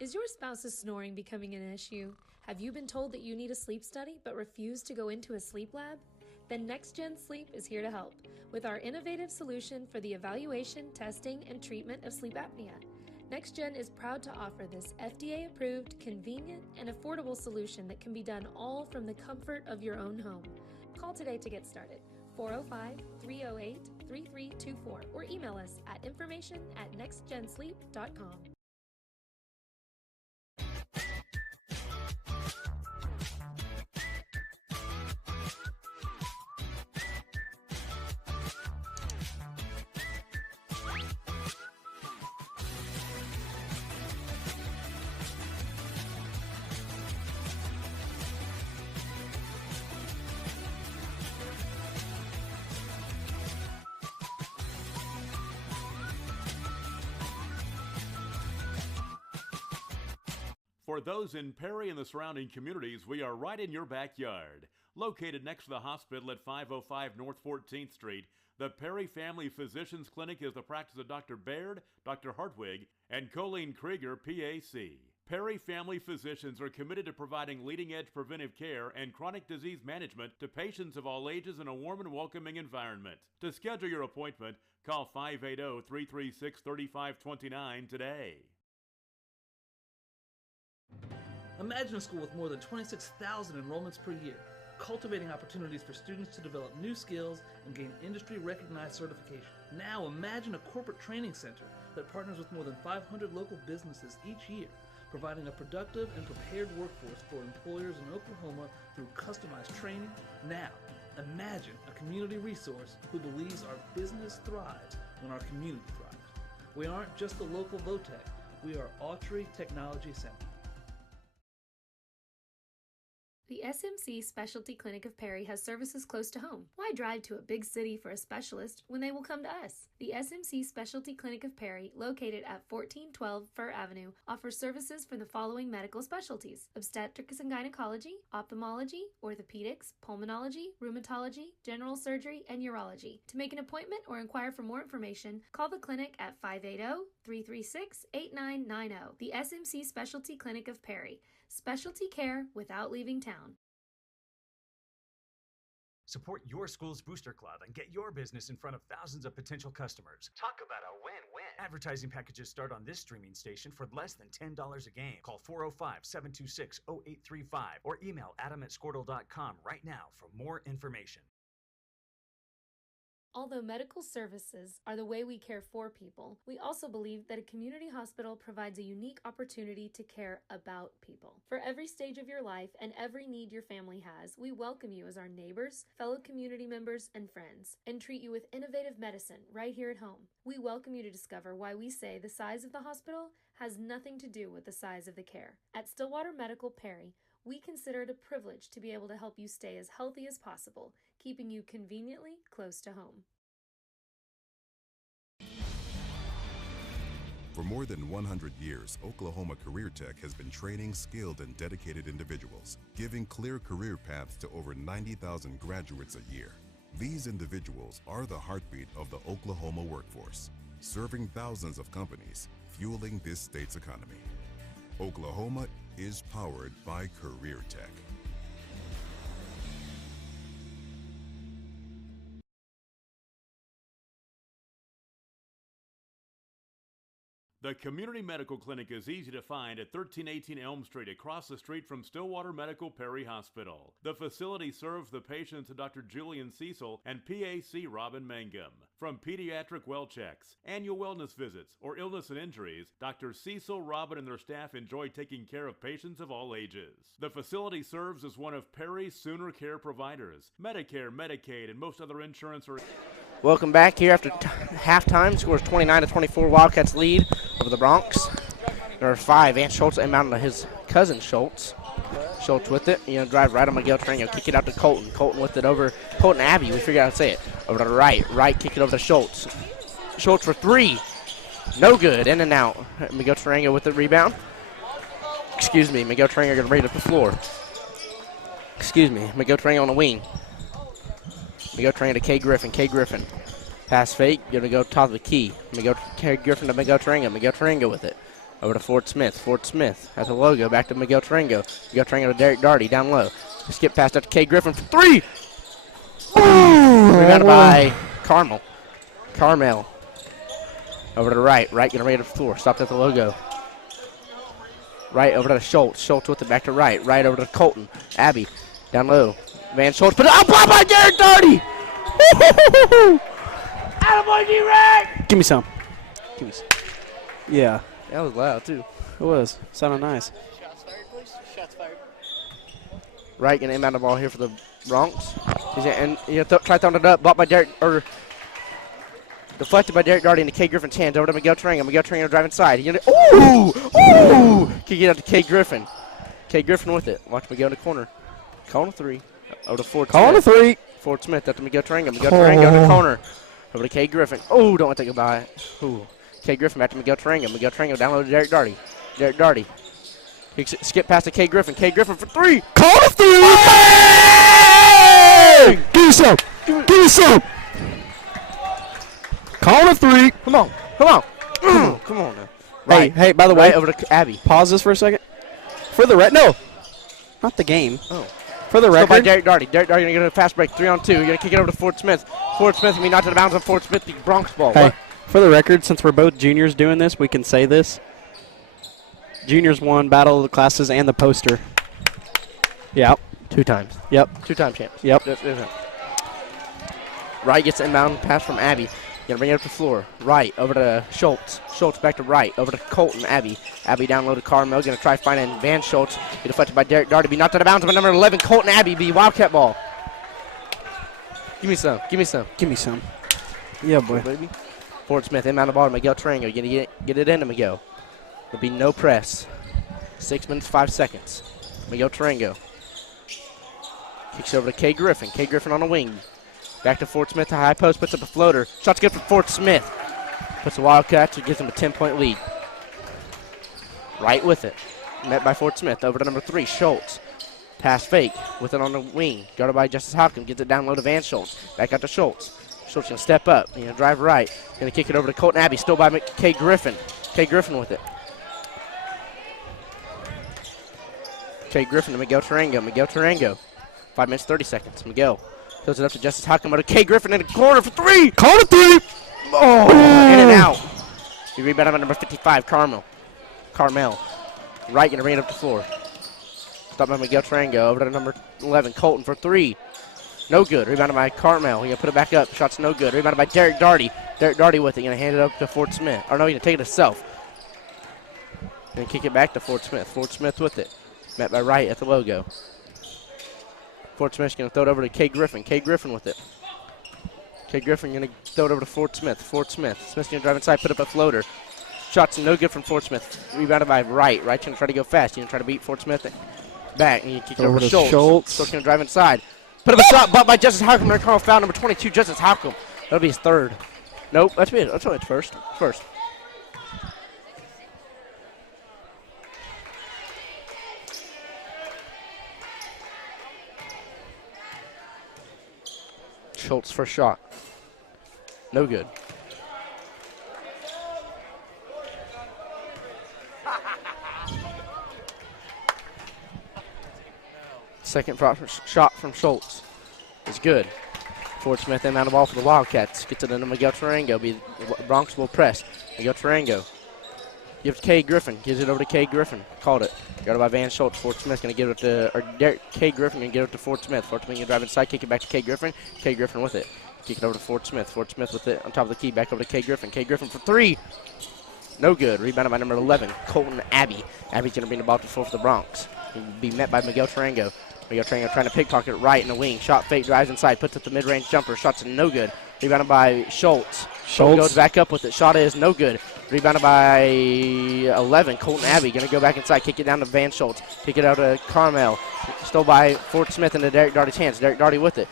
Is your spouse's snoring becoming an issue? Have you been told that you need a sleep study but refuse to go into a sleep lab? Then NextGen Sleep is here to help with our innovative solution for the evaluation, testing, and treatment of sleep apnea. NextGen is proud to offer this FDA-approved, convenient, and affordable solution that can be done all from the comfort of your own home. Call today to get started, 405-308-3324, or email us at information@nextgensleep.com. For those in Perry and the surrounding communities, we are right in your backyard. Located next to the hospital at 505 North 14th Street, the Perry Family Physicians Clinic is the practice of Dr. Baird, Dr. Hartwig, and Colleen Krieger, PAC. Perry Family Physicians are committed to providing leading-edge preventive care and chronic disease management to patients of all ages in a warm and welcoming environment. To schedule your appointment, call 580-336-3529 today. Imagine a school with more than 26,000 enrollments per year, cultivating opportunities for students to develop new skills and gain industry-recognized certification. Now imagine a corporate training center that partners with more than 500 local businesses each year, providing a productive and prepared workforce for employers in Oklahoma through customized training. Now, imagine a community resource who believes our business thrives when our community thrives. We aren't just the local Votech. We are Autry Technology Center. The SMC Specialty Clinic of Perry has services close to home. Why drive to a big city for a specialist when they will come to us? The SMC Specialty Clinic of Perry, located at 1412 Fir Avenue, offers services for the following medical specialties: obstetrics and gynecology, ophthalmology, orthopedics, pulmonology, rheumatology, general surgery, and urology. To make an appointment or inquire for more information, call the clinic at 580-336-8990. The SMC Specialty Clinic of Perry. Specialty care without leaving town. Support your school's booster club and get your business in front of thousands of potential customers. Talk about a win-win. Advertising packages start on this streaming station for less than $10 a game. Call 405-726-0835 or email adam@squirtle.com right now for more information. Although medical services are the way we care for people, we also believe that a community hospital provides a unique opportunity to care about people. For every stage of your life and every need your family has, we welcome you as our neighbors, fellow community members, and friends, and treat you with innovative medicine right here at home. We welcome you to discover why we say the size of the hospital has nothing to do with the size of the care. At Stillwater Medical Perry, we consider it a privilege to be able to help you stay as healthy as possible, keeping you conveniently close to home. For more than 100 years, Oklahoma Career Tech has been training skilled and dedicated individuals, giving clear career paths to over 90,000 graduates a year. These individuals are the heartbeat of the Oklahoma workforce, serving thousands of companies, fueling this state's economy. Oklahoma is powered by Career Tech. The Community Medical Clinic is easy to find at 1318 Elm Street, across the street from Stillwater Medical Perry Hospital. The facility serves the patients of Dr. Julian Cecil and PAC Robin Mangum. From pediatric well checks, annual wellness visits, or illness and injuries, Dr. Cecil, Robin, and their staff enjoy taking care of patients of all ages. The facility serves as one of Perry's Sooner Care providers. Medicare, Medicaid, and most other insurance are... Welcome back here after halftime. Scores 29-24. Wildcats lead over the Bronx. There are 5. Vance Schultz inbound to his cousin Schultz. Schultz with it. Drive right on Miguel Trino. Kick it out to Colton. Colton with it over Colton Abbey. We figured out how to say it. Over to the right. Right. Kick it over to Schultz. Schultz for 3. No good. In and out. Miguel Trino with the rebound. Excuse me. Miguel Trino going to bring it up the floor. Excuse me. Miguel Trino on the wing. Miguel Trino to K. Griffin. K. Griffin. Pass fake. Going to go top of the key. K. Griffin to Miguel Trino. Miguel Trino with it. Over to Ford Smith. Ford Smith has a logo. Back to Miguel Trino. Miguel Trino to Derek Darty. Down low. Skip past up to K. Griffin for 3. Rebounded by Carmel. Over to the right. Right going to raid the floor. Stopped at the logo. Right over to Schultz. Schultz with it back to right. Right over to Colton. Abbey. Down low. Van Schultz. But out by Derek Darty. Attaboy, D-Rag! Give me some. Yeah. That was loud, too. It was. Sounded nice. Shots fired, please. Shots fired. Right, going to inbound the ball here for the Bronx. Try throwing it up. Blocked by Derek, or deflected by Derek Darty into K. Griffin's hands. Over to Miguel Trino. Miguel Trino driving side. Ooh! Kick it out to K. Griffin. K. Griffin with it. Watch Miguel in the corner. Calling a 3. Over to Ford Smith. Calling a 3. Ford Smith up to Miguel Trino. Miguel Trino in the corner. Over to K. Griffin. Oh, don't want to think about it. Ooh. K. Griffin back to Miguel Trino. Miguel Trino down low to Derek Darty. Derek Darty. He skip past to K. Griffin. K. Griffin for 3. Call a 3! Hey! Give me some. Give me some. Call a 3. Come on. Come on now. Right. Hey, by the way, over to Abbey. Pause this for a second. For the no. Not the game. Oh. For the record. By Derek Darty. Derek Darty going to get a fast break. 3-on-2. You're going to kick it over to Ford Smith. Ford Smith, we knocked it out of bounds on Ford Smith, the Bronx ball. Hey, what? For the record, since we're both juniors doing this, we can say this. Juniors won Battle of the Classes and the poster. Yep. 2 times. Yep. 2-time champs. Yep. Right gets the inbound pass from Abbey. Gonna bring it up the floor. Right over to Schultz. Schultz back to right. Over to Colton. Abbey. Abbey down low to Carmel. Gonna try finding Van Schultz. Be deflected by Derek Darty. Be knocked out of bounds by number 11. Colton Abbey. Be Wildcat ball. Give me some. Yeah, boy. Baby. Ford Smith inbound the ball to Miguel Tarango. Get it into Miguel. There'll be no press. 6 minutes, 5 seconds. Miguel Tarango. Kicks over to Kay Griffin. Kay Griffin on the wing. Back to Ford Smith to high post. Puts up a floater. Shot's good for Ford Smith. Puts the Wildcats. Gives them a 10-point lead. Right with it. Met by Ford Smith. Over to number 3, Schultz. Pass fake. With it on the wing. Guarded by Justice Hopkins. Gets it down low to Van Schultz. Back out to Schultz. Schultz going to step up. Drive right. Going to kick it over to Colton Abbey. Still by Kay Griffin. Kay Griffin with it. Kay Griffin to Miguel Tarango. Miguel Tarango. 5 minutes, 30 seconds. Miguel throws it up to Justice Hockham. To Kay Griffin in the corner for 3. Call it 3. Oh, in and out. He rebounded by number 55, Carmel. Right, going to bring it up the floor. Stopped by Miguel Tarango. Over to number 11, Colton for 3. No good. Rebounded by Carmel. He's going to put it back up. Shot's no good. Rebounded by Derek Darty. Derek Darty with it. Going to hand it up to Ford Smith. Or no, he's going to take it himself. And kick it back to Ford Smith. Ford Smith with it. Met by Wright at the logo. Ford Smith's going to throw it over to Kay Griffin. Kay Griffin with it. Kay Griffin going to throw it over to Ford Smith. Ford Smith. Smith's going to drive inside, put up a floater. Shot's no good from Ford Smith. Rebounded by Wright. Wright's going to try to go fast. He's going to try to beat Ford Smith back. And you kick it over to Schultz. Schultz going to drive inside. Put up a shot, bumped by Justice Hockham. They're calling foul number 22, Justice Hockham. That'll be his 3rd. Nope, that's it. That's only his first. Schultz first shot. No good. Second shot from Schultz is good. Ford Smith inbound the ball for the Wildcats. Gets it into Miguel Tarango. Bronx will press. Miguel Tarango gives Kay Griffin. Gives it over to Kay Griffin. Called it. Guarded by Van Schultz. Ford Smith going to give it to, Kay Griffin going to give it to Ford Smith. Ford Smith going to drive inside, kick it back to Kay Griffin. Kay Griffin with it. Kick it over to Ford Smith. Ford Smith with it on top of the key. Back over to Kay Griffin. Kay Griffin for 3. No good. Rebounded by number 11, Colton Abbey. Abbey's going to bring the ball to the floor for the Bronx. He'll be met by Miguel Tarango. Miguel Tarango trying to pickpocket it right in the wing. Shot fake, drives inside, puts up the mid-range jumper. Shot's no good. Rebounded by Schultz. Schultz goes back up with it. Shot is no good. Rebounded by 11, Colton Abbey. Going to go back inside, kick it down to Van Schultz. Kick it out to Carmel. Stole by Ford Smith into Derek Darty's hands. Derek Darty with it.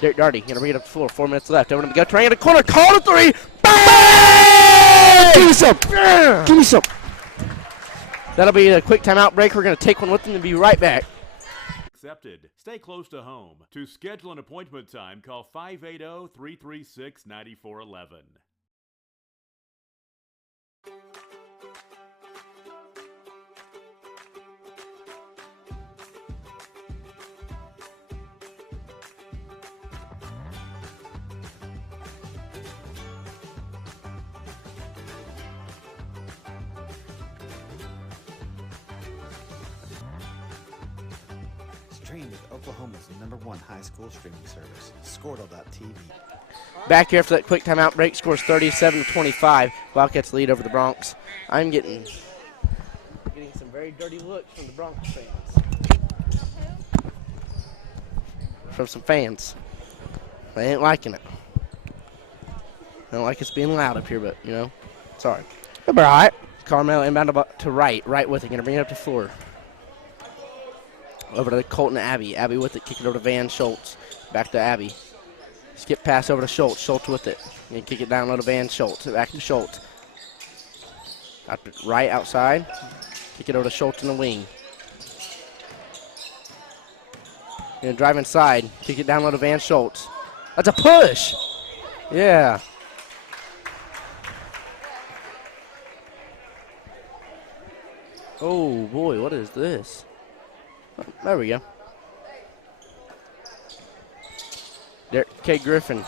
Derek Darty going to bring it up the floor. 4 minutes left. Over to Miguel Tarango in the corner. Call it 3. Bang! Give me some. Give me some. That'll be a quick timeout break. We're going to take one with them and be right back. Accepted. Stay close to home. To schedule an appointment time, call 580-336-9411. Stream with Oklahoma's #1 high school streaming service, Squirtle.tv. Back here for that quick timeout break. Scores 37-25. Wildcats lead over the Bronx. I'm getting some very dirty looks from the Bronx fans. From some fans. They ain't liking it. I don't like us being loud up here, but, sorry. All right. Carmel inbound to Wright. Wright with it. Going to bring it up to floor. Over to the Colton Abbey. Abbey with it. Kick it over to Van Schultz. Back to Abbey. Skip pass over to Schultz. Schultz with it. And kick it down low to Van Schultz. Back to Schultz. Right outside. Kick it over to Schultz in the wing. Going to drive inside. Kick it down low to Van Schultz. That's a push. Yeah. Oh, boy. What is this? There we go. Kay Griffin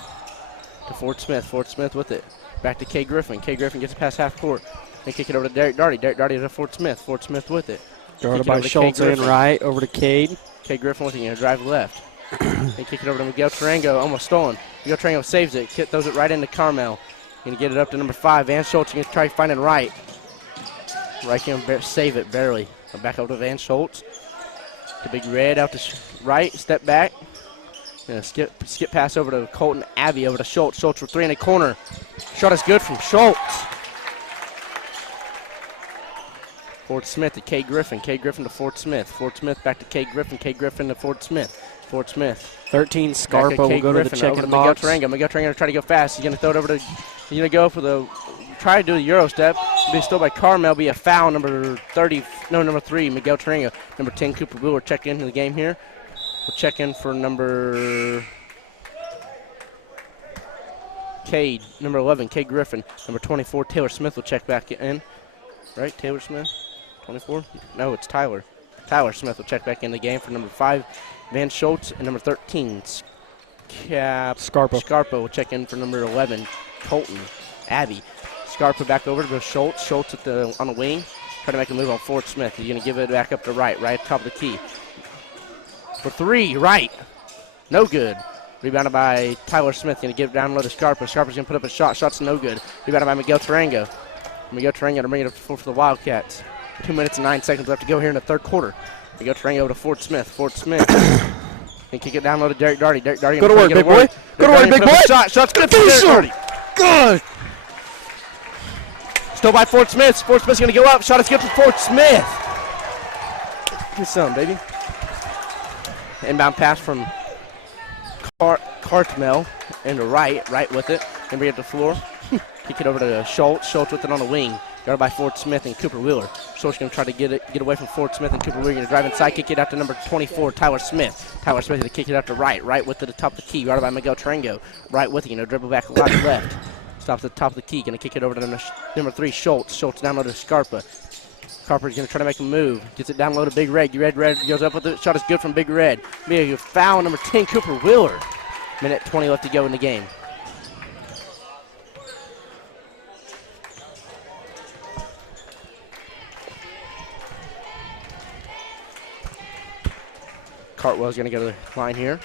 to Ford Smith. Ford Smith with it. Back to Kay Griffin. Kay Griffin gets it past half court. Then kick it over to Derek Darty. Derek Darty to Ford Smith. Ford Smith with it. Guarded by Schultz in right. Over to Cade. Kay Griffin with it. Going to drive left. Then kick it over to Miguel Tarango. Almost stolen. Miguel Tarango saves it. Throws it right into Carmel. Going to get it up to number 5. Van Schultz going to try finding Wright. Wright can save it barely. Back over to Van Schultz. The big red out to right, step back. Skip pass over to Colton. Abbey over to Schultz. Schultz for three in the corner. Shot is good from Schultz. Ford Smith to Kay Griffin. Kay Griffin to Ford Smith. Ford Smith back to Kay Griffin. Kay Griffin to Ford Smith. Ford Smith. 13, Scarpa will go to the check-in box. Miguel Tarango will try to go fast. He's going to throw it over to, he's going to go for the, try to do the Euro step. Be still by Carmel, be a foul, number 3, Miguel Tarango. Number 10, Cooper Wheeler check into the game here. We'll check in for number Cade, number 11, Cade Griffin. Number 24, Taylor Smith will check back in. Right, Taylor Smith? 24? No, it's Tyler. Tyler Smith will check back in the game for number 5, Van Schultz, and number 13, Scarpa will check in for number 11, Colton Abbey. Scarpa back over to Schultz. Schultz on the wing. Trying to make a move on Ford Smith. He's going to give it back up to right at top of the key. For 3, right. No good. Rebounded by Tyler Smith. Going to give it down low to Scarpa. Scarpa's going to put up a shot. Shot's no good. Rebounded by Miguel Tarango. Miguel Tarango to bring it up to 4 for the Wildcats. 2 minutes and 9 seconds left to go here in the third quarter. Miguel Tarango over to Ford Smith. Ford Smith. And kick it down low to Derek Darty. Derek Darty. Go to work, big boy. Go to work, big boy. Shot's good for Derek Darty. Good. Still by Ford Smith. Ford Smith's going to go up. Shot is good for Ford Smith. Get some, baby. Inbound pass from Cartmel into right with it. And bring it to the floor. Kick it over to Schultz. Schultz with it on the wing. Guarded by Ford Smith and Cooper Wheeler. Schultz going to try to get away from Ford Smith and Cooper Wheeler. Going to drive inside, kick it out to number 24, Tyler Smith. Tyler Smith going to kick it out to right with it at the top of the key. Guarded by Miguel Tarango. Right with it, dribble back right left. Stops at the top of the key. Going to kick it over to number 3, Schultz. Schultz down low to Scarpa. Scarpa's going to try to make a move. Gets it down low to Big Red. Red goes up with it. Shot is good from Big Red. Big foul, number 10, Cooper Wheeler. Minute 20 left to go in the game. Cartwell's going to go to the line here.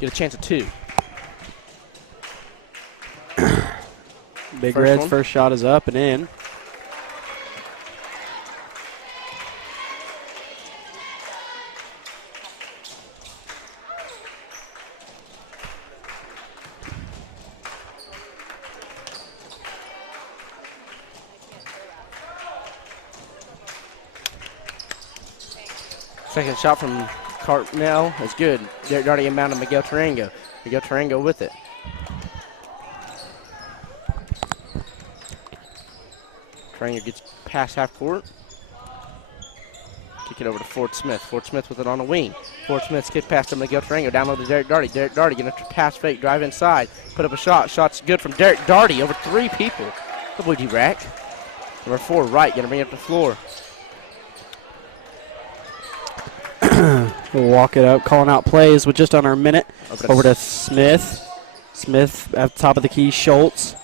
Get a chance at 2. Big Red's first shot is up and in. Second shot from Cartmel is good. Derek Darty inbound to Miguel Tarango. Miguel Tarango with it. Tarango gets past half court. Kick it over to Ford Smith. Ford Smith with it on the wing. Ford Smith skip past to Miguel Tarango. Down low to Derek Darty. Derek Darty going to pass fake, drive inside. Put up a shot. Shot's good from Derek Darty over 3 people. Good boy, rack. Number 4, right. Going to bring it up the floor. We'll walk it up, calling out plays with just under a minute. Over to Smith. Smith at the top of the key, Schultz.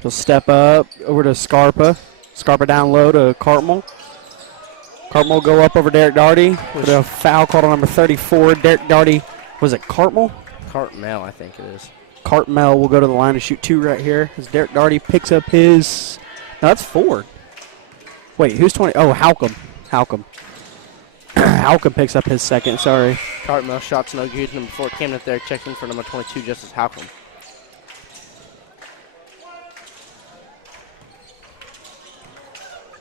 He'll step up over to Scarpa. Scarpa down low to Cartmel. Cartmel go up over Derek Darty with a foul called on number 34. Derek Darty, was it Cartmel? Cartmel, I think it is. Cartmel will go to the line to shoot 2 right here as Derek Darty picks up his. No, that's Ford. Wait, who's 20? Oh, Halcomb. Halcomb picks up his second, sorry. Cartmel shot's no good. Number 4 came up there, checked in for number 22, Justice Halcomb.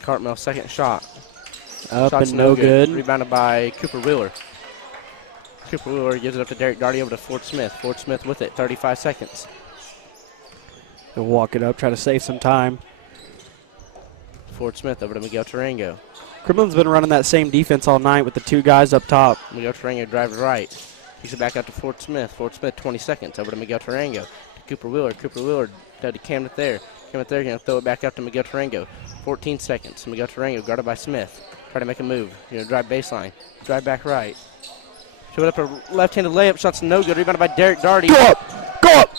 Cartmel second shot. Up Shot's and no good. Rebounded by Cooper Wheeler. Cooper Wheeler gives it up to Derek Darty over to Ford Smith. Ford Smith with it, 35 seconds. He'll walk it up, try to save some time. Ford Smith over to Miguel Tarango. Kremlin's been running that same defense all night with the 2 guys up top. Miguel Tarango drives right. Kicks it back out to Ford Smith. Ford Smith, 20 seconds. Over to Miguel Tarango. To Cooper Wheeler. Cooper Wheeler came it there. Going to throw it back out to Miguel Tarango. 14 seconds. Miguel Tarango guarded by Smith. Try to make a move. Drive baseline. Drive back right. Show it up a left-handed layup. Shot's no good. Rebounded by Derek Darty. Go up!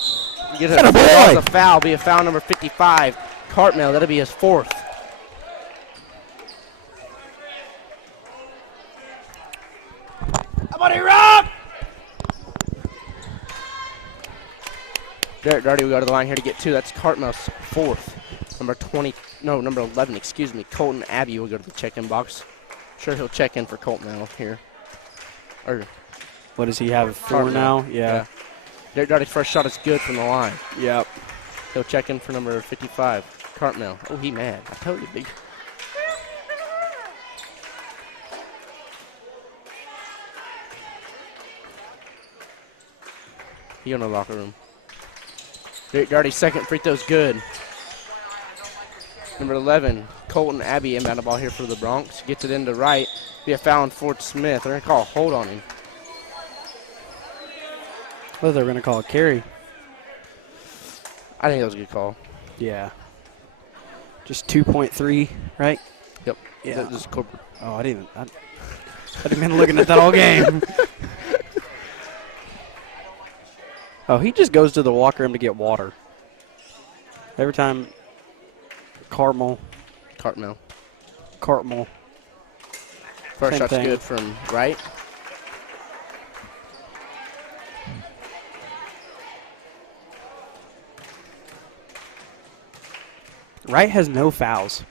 Get a foul. Be a foul number 55. Cartmel. That'll be his 4th. Somebody run! Derek Darty will go to the line here to get 2. That's Cartmel's 4th. Number 11, excuse me. Colton Abbey will go to the check-in box. Sure, he'll check in for Colton now here. Or What does he have, 4 now? Yeah. Derek Darty's first shot is good from the line. Yep. He'll check in for number 55, Cartmel. Oh, he mad. I told you, big. He in the locker room. Derek Darty's second free throw's good. Number 11, Colton Abbey inbound the ball here for the Bronx. Gets it into right. Be a foul on Fort Smith. They're going to call a hold on him. Oh, they're going to call a carry. I think that was a good call. Yeah. Just 2.3, right? Yep. Yeah. Just oh, I didn't been looking at that all game. Oh, he just goes to the locker room to get water. Every time. Cartmel. First Same shot's thing. good from right. Wright has no fouls.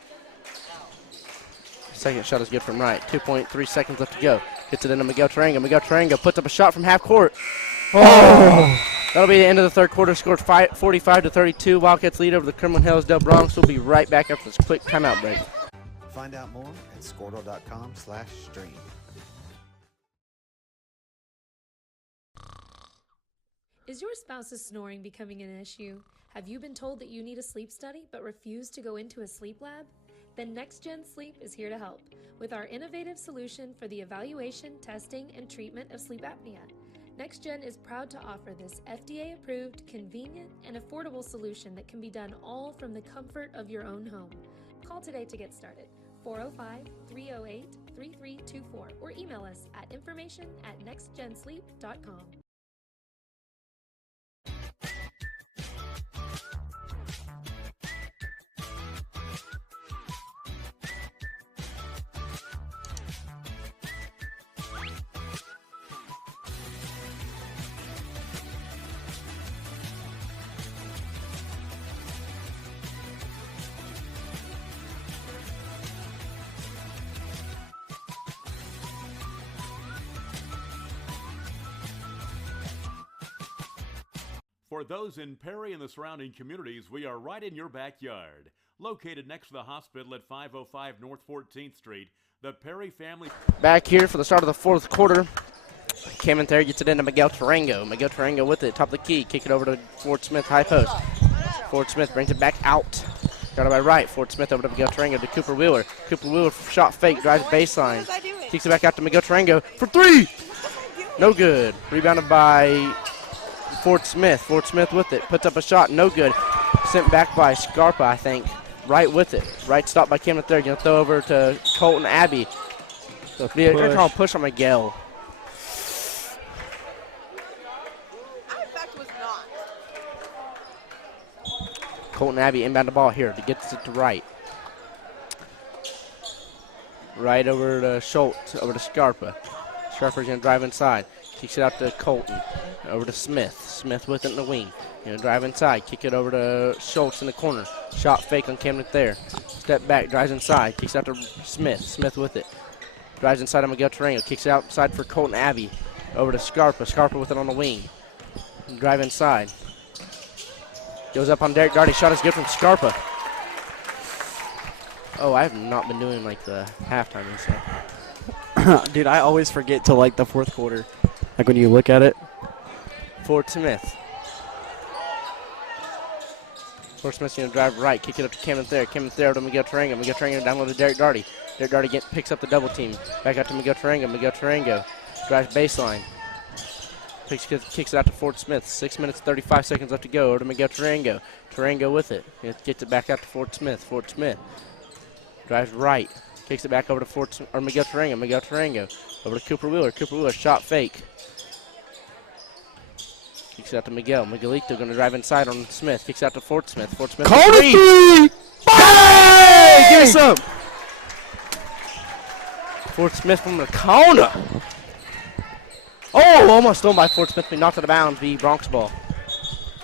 Second shot is good from right. 2.3 seconds left to go. Gets it into Miguel Tarango. Miguel Tarango puts up a shot from half court. Oh! That'll be the end of the third quarter. Scored 45-32. Wildcats lead over the Kremlin Hillsdale Bronx. We'll be right back after this quick timeout break. Find out more at squirtle.com/stream. Is your spouse's snoring becoming an issue? Have you been told that you need a sleep study but refuse to go into a sleep lab? Then Next Gen Sleep is here to help with our innovative solution for the evaluation, testing, and treatment of sleep apnea. Next Gen is proud to offer this FDA-approved, convenient, and affordable solution that can be done all from the comfort of your own home. Call today to get started. 405-308-3324 or email us at information@nextgensleep.com. For those in Perry and the surrounding communities, we are right in your backyard. Located next to the hospital at 505 North 14th Street, the Perry family... Back here for the start of the fourth quarter. Cameron there gets it into Miguel Tarango. Miguel Tarango with it, top of the key. Kick it over to Fort Smith, high post. Fort Smith brings it back out. Got it by right. Fort Smith over to Miguel Tarango to Cooper Wheeler. Cooper Wheeler shot fake, drives baseline. Kicks it back out to Miguel Tarango for three. No good. Rebounded by Fort Smith. Fort Smith with it. Puts up a shot. No good. Sent back by Scarpa, I think. Right with it. Right stop by Cameron there. Going to throw over to Colton Abbey. So they're going to call a push on Miguel. Colton Abbey inbound the ball here to get it to right. Right over to Schultz, over to Scarpa. Scarpa's going to drive inside. Kicks it out to Colton. Over to Smith. Smith with it in the wing. Going to drive inside. Kick it over to Schultz in the corner. Shot fake on Camden there. Step back. Drives inside. Kicks out to Smith. Smith with it. Drives inside on Miguel Tarango. Kicks it outside for Colton Abbey. Over to Scarpa. Scarpa with it on the wing. Drive inside. Goes up on Derek Darty. Shot is good from Scarpa. Oh, I have not been doing like the halftime and stuff. Dude, I always forget to like the fourth quarter. Like when you look at it. Fort Smith. Fort Smith's going to drive right. Kick it up to Cameron there. Cameron there to Miguel Tarango. Miguel Tarango down low to Derek Darty. Derek Darty picks up the double team. Back out to Miguel Tarango. Miguel Tarango drives baseline. Kicks it out to Fort Smith. 6 minutes, 35 seconds left to go. Over to Miguel Tarango. Tarango with it. Gets it back out to Fort Smith. Fort Smith drives right. Kicks it back over to Miguel Tarango. Miguel Tarango over to Cooper Wheeler. Cooper Wheeler shot fake. Kicks it out to Miguel. Miguelito going to drive inside on Smith. Kicks out to Fort Smith. Fort Smith. Call it three! Hey! Give me some. Fort Smith from the corner. Oh, almost stolen by Fort Smith. But knocked out of bounds. Be Bronx ball.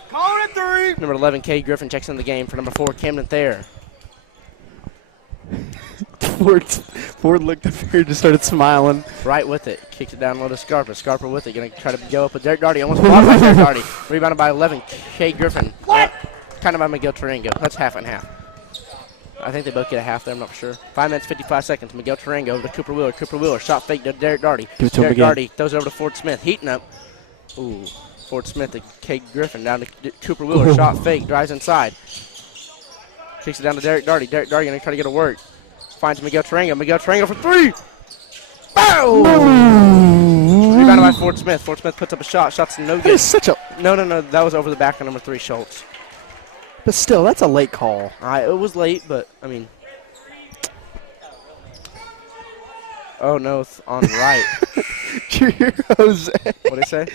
Call it three! Number 11, K. Griffin checks in the game for number 4, Camden Thayer. Ford looked up here, just started smiling. Right with it. Kicks it down low to Scarpa. Scarpa with it. Going to try to go up with Derek Darty. Almost blocked by Derek Darty. Rebounded by 11. Kay Griffin. What? Kind of by Miguel Tarango. That's half and half. I think they both get a half there. I'm not sure. 5 minutes, 55 seconds. Miguel Tarango over to Cooper Wheeler. Cooper Wheeler. Shot fake to Derek Darty. Derek Darty throws it over to Ford Smith. Heating up. Ooh. Ford Smith to Kay Griffin. Down to Cooper Wheeler. Shot fake. Drives inside. Kicks it down to Derek Darty. Derek Darty going to try to get a work. Finds Miguel Tarango. Miguel Tarango for three. Boom! Rebounded by Ford Smith. Ford Smith puts up a shot. Shot's no good. That is such a... No. That was over the back of number 3, Schultz. But still, that's a late call. It was late, but, I mean. Oh, no, it's on right. Jose. What'd he say?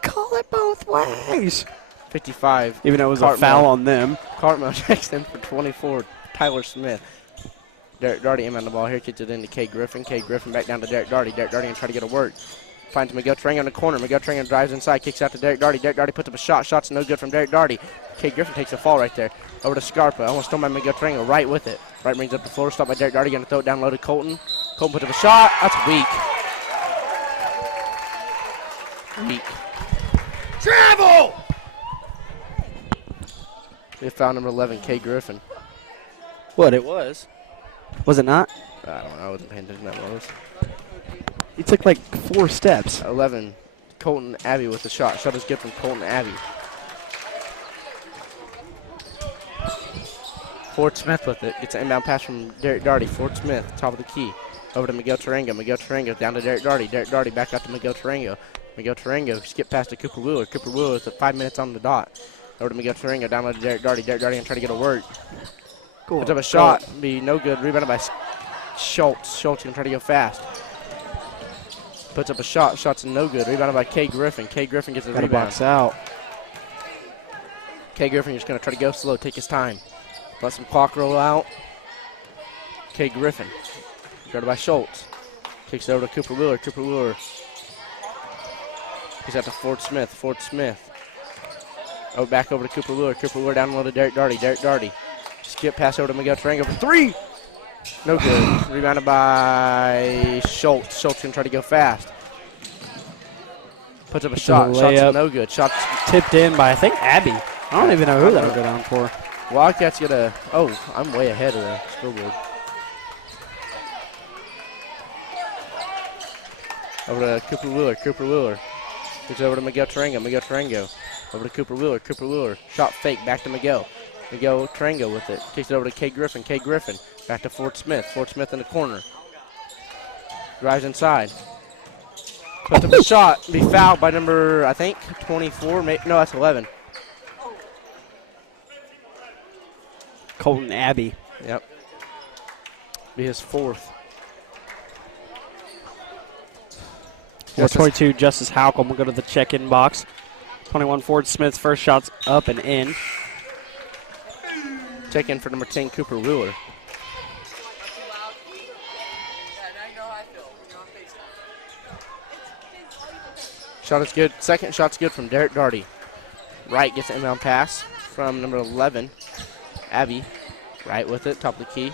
Call it both ways. 55. Even though it was a foul on them. Cartmel checks in for 24. Tyler Smith. Derek Darty in on the ball here. Kicks it into Kay Griffin. Kay Griffin back down to Derek Darty. Derek Darty going to try to get a work. Finds Miguel Tarango in the corner. Miguel Tarango drives inside. Kicks out to Derek Darty. Derek Darty puts up a shot. Shot's no good from Derek Darty. Kay Griffin takes a fall right there. Over to Scarpa. Almost thrown by Miguel Tarango. Right with it. Right brings up the floor. Stopped by Derek Darty. Going to throw it down low to Colton. Colton puts up a shot. That's weak. Weak. Travel! They found number 11, Kay Griffin. What, it was? Was it not? I don't know. I wasn't paying attention that was. He took like 4 steps. 11, Colton Abbey with the shot. Shot is good from Colton Abbey. Ford Smith with it. Gets an inbound pass from Derek Darty. Ford Smith, top of the key. Over to Miguel Tarango. Miguel Tarango down to Derek Darty. Derek Darty back out to Miguel Tarango. Miguel Tarango skip past to Cooper Wheeler. Cooper Wheeler with 5 minutes on the dot. Over to Miguel Tarango. Down low to Derek Darty. Derek Darty going to try to get a work. Puts up a shot. Be no good. Rebounded by Schultz. Schultz going to try to go fast. Puts up a shot. Shot's no good. Rebounded by Kay Griffin. Kay Griffin gets a rebound. Box out. Kay Griffin just going to try to go slow. Take his time. Let some clock roll out. Kay Griffin. Guarded by Schultz. Kicks it over to Cooper Wheeler. Cooper Wheeler. He's out to Ford Smith. Ford Smith. Oh, back over to Cooper Wheeler. Cooper Wheeler down low to Derek Darty. Derek Darty. Skip pass over to Miguel Tarango for 3. No good. Rebounded by Schultz. Schultz going to try to go fast. Puts up a shot. Shot's no good. Shot's tipped in by, I think, Abby. I don't even know who that would go down for. Wildcats get a... Oh, I'm way ahead of the scoreboard. Over to Cooper Wheeler. Cooper Wheeler. Gets over to Miguel Tarango. Miguel Tarango. Over to Cooper Wheeler. Cooper Wheeler. Shot fake. Back to Miguel. Miguel Tarango with it. Kicks it over to Kay Griffin. Kay Griffin. Back to Ford Smith. Ford Smith in the corner. Drives inside. Puts up a shot. Be fouled by number, I think, 24. No, that's 11. Colton Abbey. Yep. Be his 4th. Number 22, Justice Halcomb will go to the check-in box. 21, Ford Smith's first shot's up and in. Check in for number 10, Cooper Wheeler. Shot is good. Second shot's good from Derek Darty. Wright gets an inbound pass from number 11, Abby. Right with it, top of the key.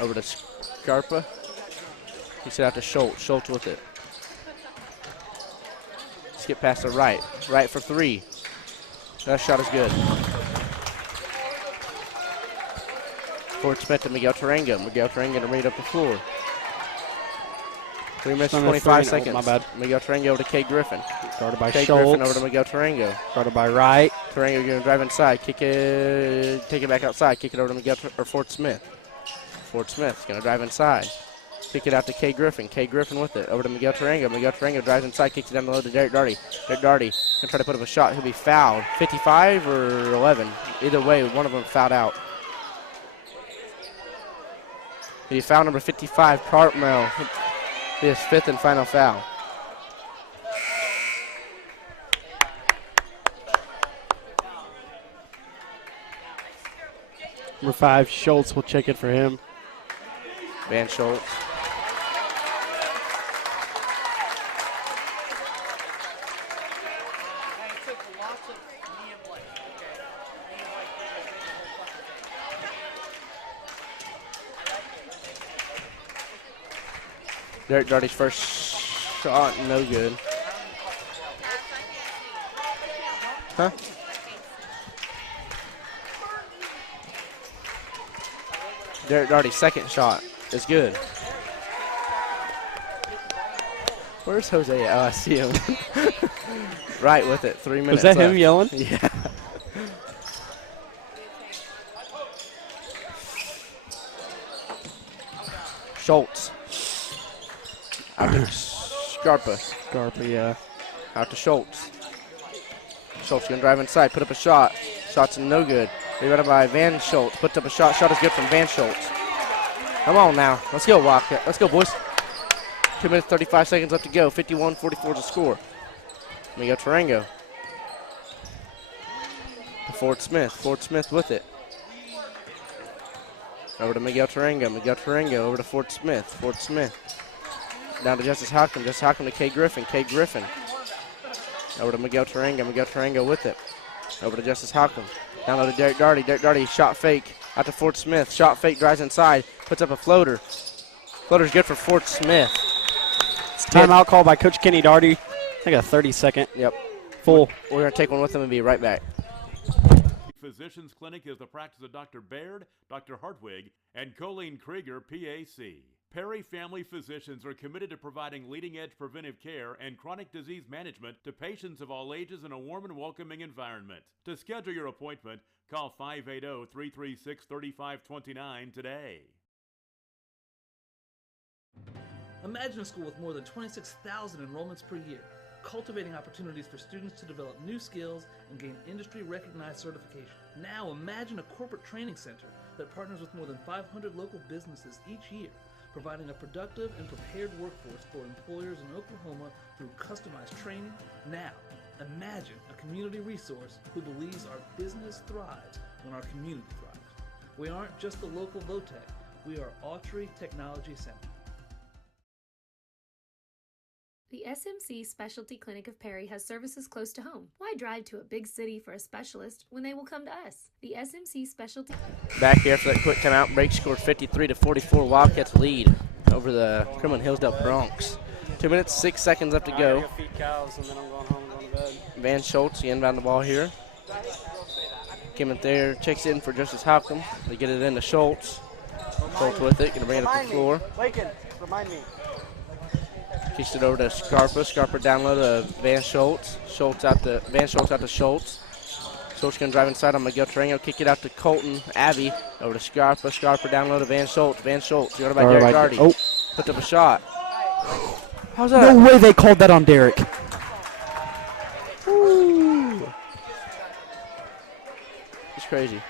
Over to Scarpa. He set out to Schultz. Schultz with it. Skip past the right. Right for 3. That shot is good. Ford Smith to Miguel Tarango. Miguel Tarango to read up the floor. 3 minutes and 25 seconds. My bad. Miguel Tarango over to Kay Griffin. Guarded by Kay Schultz. Griffin over to Miguel Tarango. Guarded by Wright. Tarango going to drive inside. Kick it. Take it back outside. Kick it over to Miguel or Ford Smith. Ford Smith going to drive inside. Kick it out to Kay Griffin. Kay Griffin with it. Over to Miguel Tarango. Miguel Tarango drives inside. Kicks it down the low to Derek Darty. Derek Darty going to try to put up a shot. He'll be fouled. 55 or 11. Either way, one of them fouled out. He fouled number 55, Cartmel. His 5th and final foul. Number 5, Schultz will check it for him. Van Schultz. Derek Darty's first shot, no good. Huh? Derek Darty's second shot is good. Where's Jose? Oh, I see him. Right with it. 3 minutes Was that left. him yelling? Yeah. Schultz. Out to Scarpa. Scarpa, yeah. Out to Schultz. Schultz gonna drive inside, put up a shot. Shot's no good. Rebounded by Van Schultz. Puts up a shot. Shot is good from Van Schultz. Come on now. Let's go, Wildcat. Let's go, boys. 2 minutes, 35 seconds left to go. 51-44 to score. Miguel Tarango. To Ford Smith. Ford Smith with it. Over to Miguel Tarango. Miguel Tarango over to Ford Smith. Ford Smith. Down to Justice Hockham. Justice Hockham to Kay Griffin. Kay Griffin. Over to Miguel Tarango. Miguel Tarango with it. Over to Justice Hockham. Down low to Derek Darty. Derek Darty shot fake. Out to Ford Smith. Shot fake. Drives inside. Puts up a floater. Floater's good for Ford Smith. Timeout call by Coach Kenny Darty. I think a 30-second. Yep. Full. We're going to take one with them and be right back. Physicians Clinic is the practice of Dr. Baird, Dr. Hartwig, and Colleen Krieger, PAC. Perry Family Physicians are committed to providing leading-edge preventive care and chronic disease management to patients of all ages in a warm and welcoming environment. To schedule your appointment, call 580-336-3529 today. Imagine a school with more than 26,000 enrollments per year, cultivating opportunities for students to develop new skills and gain industry-recognized certification. Now imagine a corporate training center that partners with more than 500 local businesses each year, providing a productive and prepared workforce for employers in Oklahoma through customized training. Now, imagine a community resource who believes our business thrives when our community thrives. We aren't just the local VOTEC, we are Autry Technology Center. The SMC Specialty Clinic of Perry has services close to home. Why drive to a big city for a specialist when they will come to us? The SMC Specialty... Back here for that quick timeout break, scored 53-44. Wildcats lead over the Kremlin Hillsdale Bronx. 2 minutes, 6 seconds left to go. Van Schultz, he inbound the ball here. Came in there, checks in for Justice Hockham. They get it into Schultz. Schultz with it, going to bring it up the floor. Remind me. Kicks it over to Scarpa. Scarpa down low to Van Schultz. Van Schultz out to Schultz. Schultz going to drive inside on Miguel Tarango. Kick it out to Colton Abbey. Over to Scarpa. Scarpa down low to Van Schultz. Van Schultz. Got by Derek Darty. Oh. Puts up a shot. How's that? No way they called that on Derek. Ooh. It's crazy.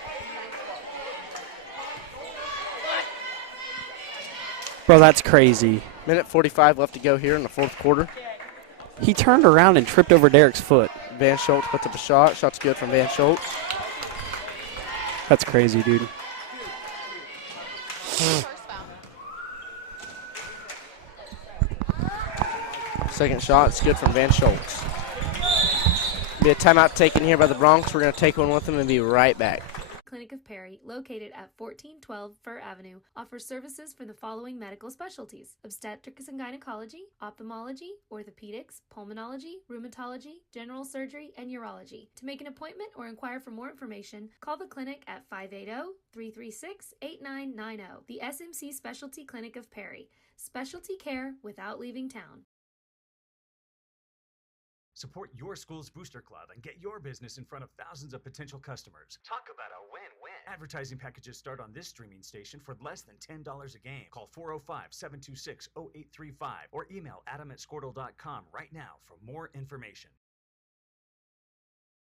Bro, that's crazy. Minute 45 left to go here in the fourth quarter. He turned around and tripped over Derek's foot. Van Schultz puts up a shot. Shot's good from Van Schultz. That's crazy, dude. Second shot, it's good from Van Schultz. Be a timeout taken here by the Bronx. We're going to take one with them and be right back. Clinic of Perry, located at 1412 Fir Avenue, offers services for the following medical specialties: obstetrics and gynecology, ophthalmology, orthopedics, pulmonology, rheumatology, general surgery, and urology. To make an appointment or inquire for more information, call the clinic at 580-336-8990. The SMC Specialty Clinic of Perry. Specialty care without leaving town. Support your school's booster club and get your business in front of thousands of potential customers. Talk about a win-win. Advertising packages start on this streaming station for less than $10 a game. Call 405-726-0835 or email adam@squirtle.com right now for more information.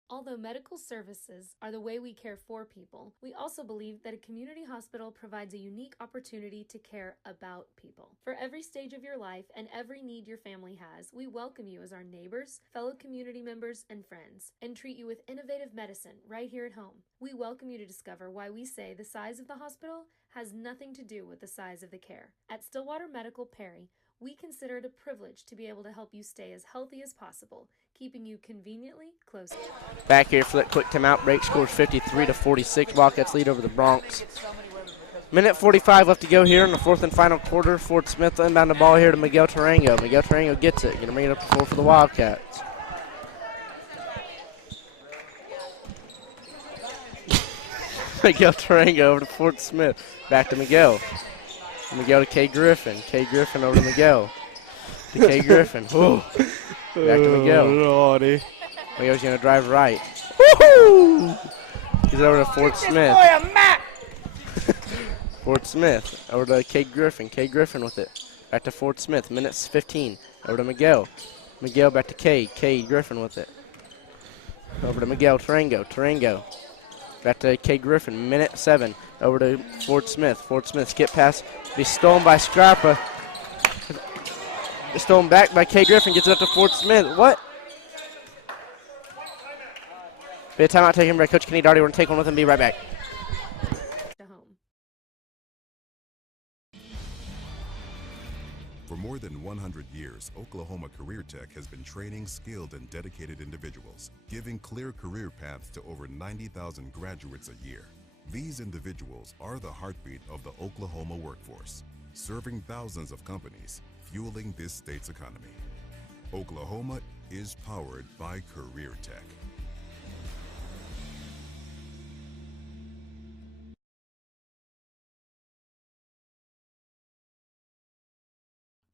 Although medical services are the way we care for people, we also believe that a community hospital provides a unique opportunity to care about people. For every stage of your life and every need your family has, we welcome you as our neighbors, fellow community members, and friends, and treat you with innovative medicine right here at home. We welcome you to discover why we say the size of the hospital has nothing to do with the size of the care. At Stillwater Medical Perry, we consider it a privilege to be able to help you stay as healthy as possible, keeping you conveniently close. Back here for that quick timeout break, scores 53-46. Wildcats lead over the Bronx. Minute 45 left to go here in the fourth and final quarter. Fort Smith inbound the ball here to Miguel Tarango. Miguel Tarango gets it. Going to bring it up to 4 for the Wildcats. Miguel Tarango over to Fort Smith. Back to Miguel. Miguel to K. Griffin. K. Griffin over to Miguel. To K. Griffin. Whoa. Back to Miguel. Lordy. Miguel's going to drive right. Woohoo! He's over to Fort Smith. Fort Smith over to K. Griffin. K. Griffin with it. Back to Fort Smith. Minutes 15. Over to Miguel. Miguel back to K. K. Griffin with it. Over to Miguel Tarango. Tarango. Back to K. Griffin. Minute 7. Over to Fort Smith. Fort Smith skip pass. Be stolen by Scarpa. Stolen back by K. Griffin. Gets it up to Fort Smith. What? Be a timeout taken by Coach Kenny Darty. We're going to take one with him. Be right back. For more than 100 years, Oklahoma Career Tech has been training skilled and dedicated individuals, giving clear career paths to over 90,000 graduates a year. These individuals are the heartbeat of the Oklahoma workforce, serving thousands of companies, fueling this state's economy. Oklahoma is powered by Career Tech.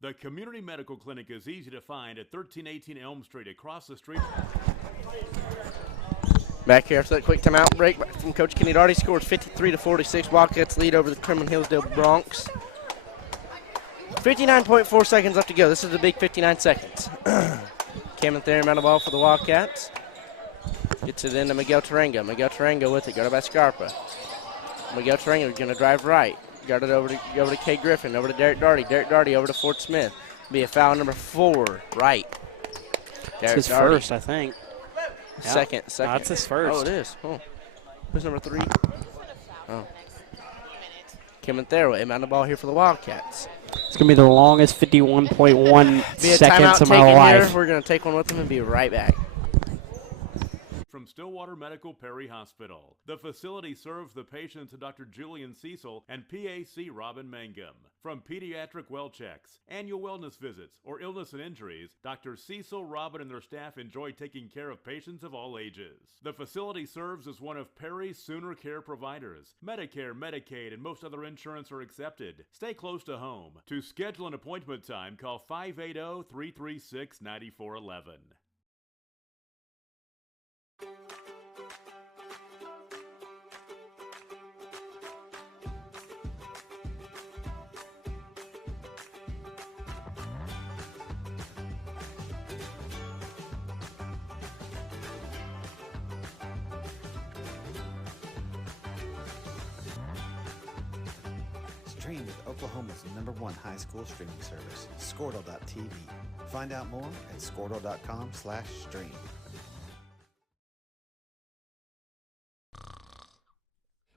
The Community Medical Clinic is easy to find at 1318 Elm Street, across the street. Back here after that quick timeout break from Coach Kenny Darty. Scores 53-46. Wildcats lead over the Kremlin Hillsdale Bronx. 59.4 seconds left to go. This is the big 59 seconds. Cameron Therian on the ball for the Wildcats. Gets it into Miguel Tarango. Miguel Tarango with it. Guarded by Scarpa. Miguel Tarango is going to drive right. Guarded over to K. Griffin. Over to Derek Darty. Derek Darty over to Fort Smith. Be a foul number 4. Right. It's his first, I think. Second. No, it's his first. Oh, it is. Oh. Who's number 3? Oh. Cameron Therian inbound the ball here for the Wildcats. It's going to be the longest 51.1 Be a seconds of my timeout life. here. We're going to take one with them and be right back. From Stillwater Medical Perry Hospital. The facility serves the patients of Dr. Julian Cecil and PAC Robin Mangum. From pediatric well checks, annual wellness visits, or illness and injuries, Dr. Cecil, Robin, and their staff enjoy taking care of patients of all ages. The facility serves as one of Perry's Sooner Care providers. Medicare, Medicaid, and most other insurance are accepted. Stay close to home. To schedule an appointment time, call 580-336-9411. Stream with Oklahoma's #1 high school streaming service, Squirtle.tv. Find out more at squirtle.com/stream.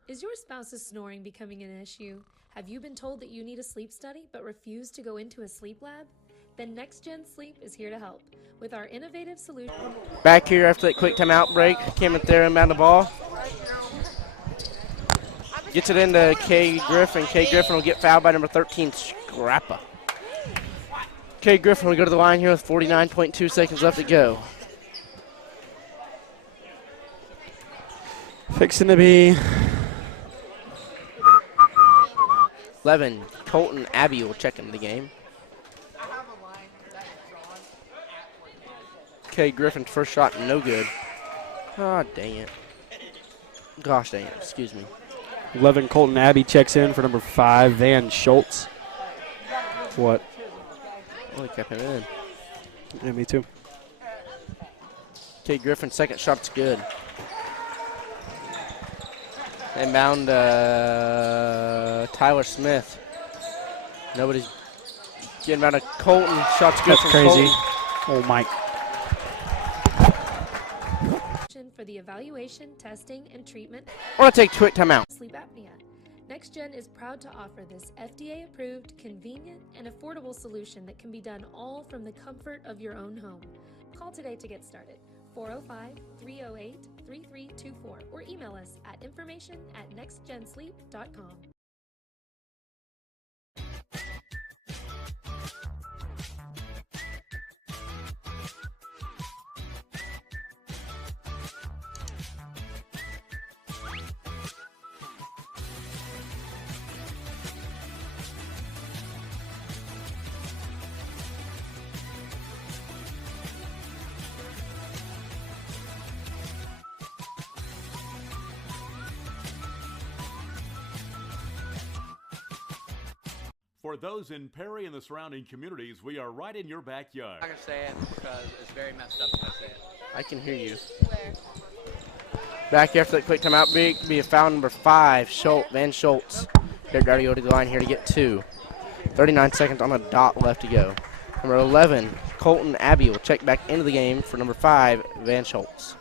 Is your spouse's snoring becoming an issue? Have you been told that you need a sleep study but refuse to go into a sleep lab? Then Next Gen Sleep is here to help. With our innovative solution. Back here after that quick timeout break, Cameron Therian inbound the ball. Gets it into K. Griffin. K. Griffin will get fouled by number 13, Scrappa. K. Griffin will go to the line here with 49.2 seconds left to go. Fixing to be 11, Colton Abbey will check into the game. K. Griffin's first shot, no good. Oh, dang it. Gosh dang it, excuse me. 11, Colton Abbey checks in for number 5, Van Schultz. What? Oh, he kept him in. Yeah, me too. K. Griffin's second shot's good. Inbound Tyler Smith. Nobody's getting out of Colton. Shot's good That's from crazy. Colton. Oh, my. For the evaluation, testing, and treatment I want to take a quick timeout. sleep apnea. NextGen is proud to offer this FDA-approved, convenient, and affordable solution that can be done all from the comfort of your own home. Call today to get started. 405-308-3324 or email us at information@nextgensleep.com. For those in Perry and the surrounding communities, we are right in your backyard. I'm not gonna say it because it's very messed up if I say it. I can hear you. Back after that quick timeout break, be a foul number 5, Van Schultz. Derek Darty go to the line here to get 2. 39 seconds on the dot left to go. Number 11, Colton Abbey will check back into the game for number 5, Van Schultz.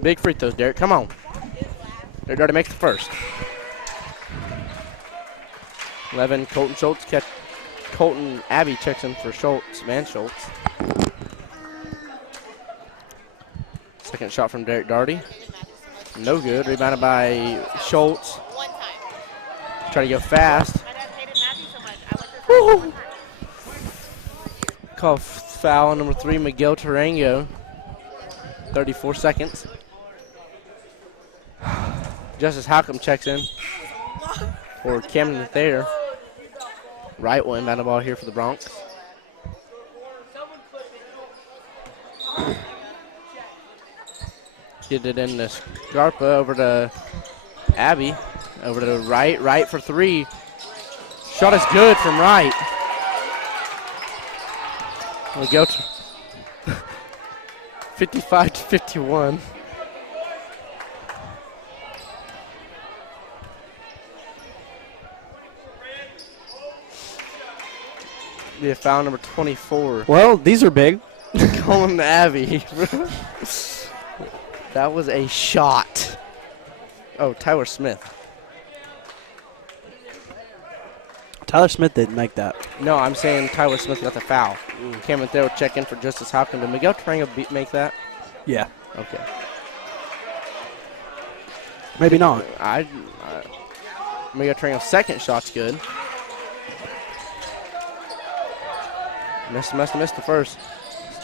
Big free throws, Derek. Come on. Derek Darty makes the first. 11, Colton Abbey checks in for Van Schultz. Second shot from Derek Darty. No good. Rebounded by Schultz. Try to go fast. Woo! Call foul number 3, Miguel Tarango. 34 seconds. Justice Halcomb checks in for Camden Thayer. Wright will inbound the ball here for the Bronx. Get it in to Scarpa over to Abbey. Over to Wright. Wright for 3. Shot is good from Wright. We'll go to 55-51. Be a foul number 24. Well, these are big. Colin Abbey. That was a shot. Oh, Tyler Smith. Tyler Smith didn't make that. No, I'm saying Tyler Smith got the foul. Cameron Thayer will check in for Justice Halcomb. Did Miguel Tarango make that? Yeah. Okay. Maybe not. Miguel Tarango's second shot's good. Missed the first.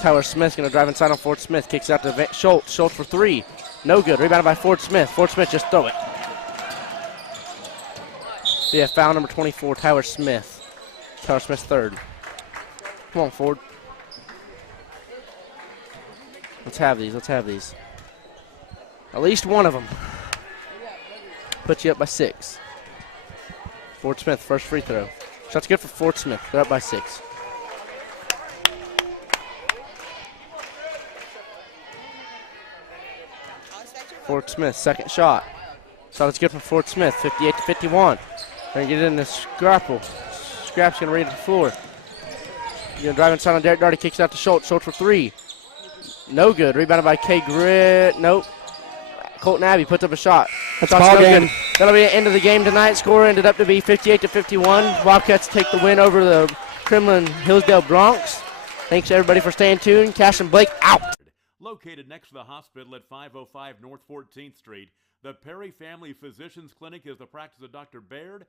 Tyler Smith's going to drive inside on Ford Smith. Kicks out to Schultz. Schultz for 3. No good. Rebounded by Ford Smith. Ford Smith just throw it. Yeah, foul number 24, Tyler Smith. Tyler Smith's third. Come on, Ford. Let's have these. At least one of them. Put you up by 6. Ford Smith, first free throw. Shot's good for Ford Smith. They're up by 6. Ford Smith, second shot. Shot is good for Ford Smith, 58-51. They're going to get it in the Scrapple. Scrap's going to read the floor. Going to drive inside on Derek Darty, kicks out to Schultz. Schultz for 3. No good. Rebounded by K. Grit. Nope. Colton Abbey puts up a shot. That's ball game. That'll be the end of the game tonight. Score ended up to be 58-51. Wildcats take the win over the Kremlin Hillsdale Bronx. Thanks everybody for staying tuned. Cash and Blake out. Located next to the hospital at 505 North 14th Street, the Perry Family Physicians Clinic is the practice of Dr. Baird.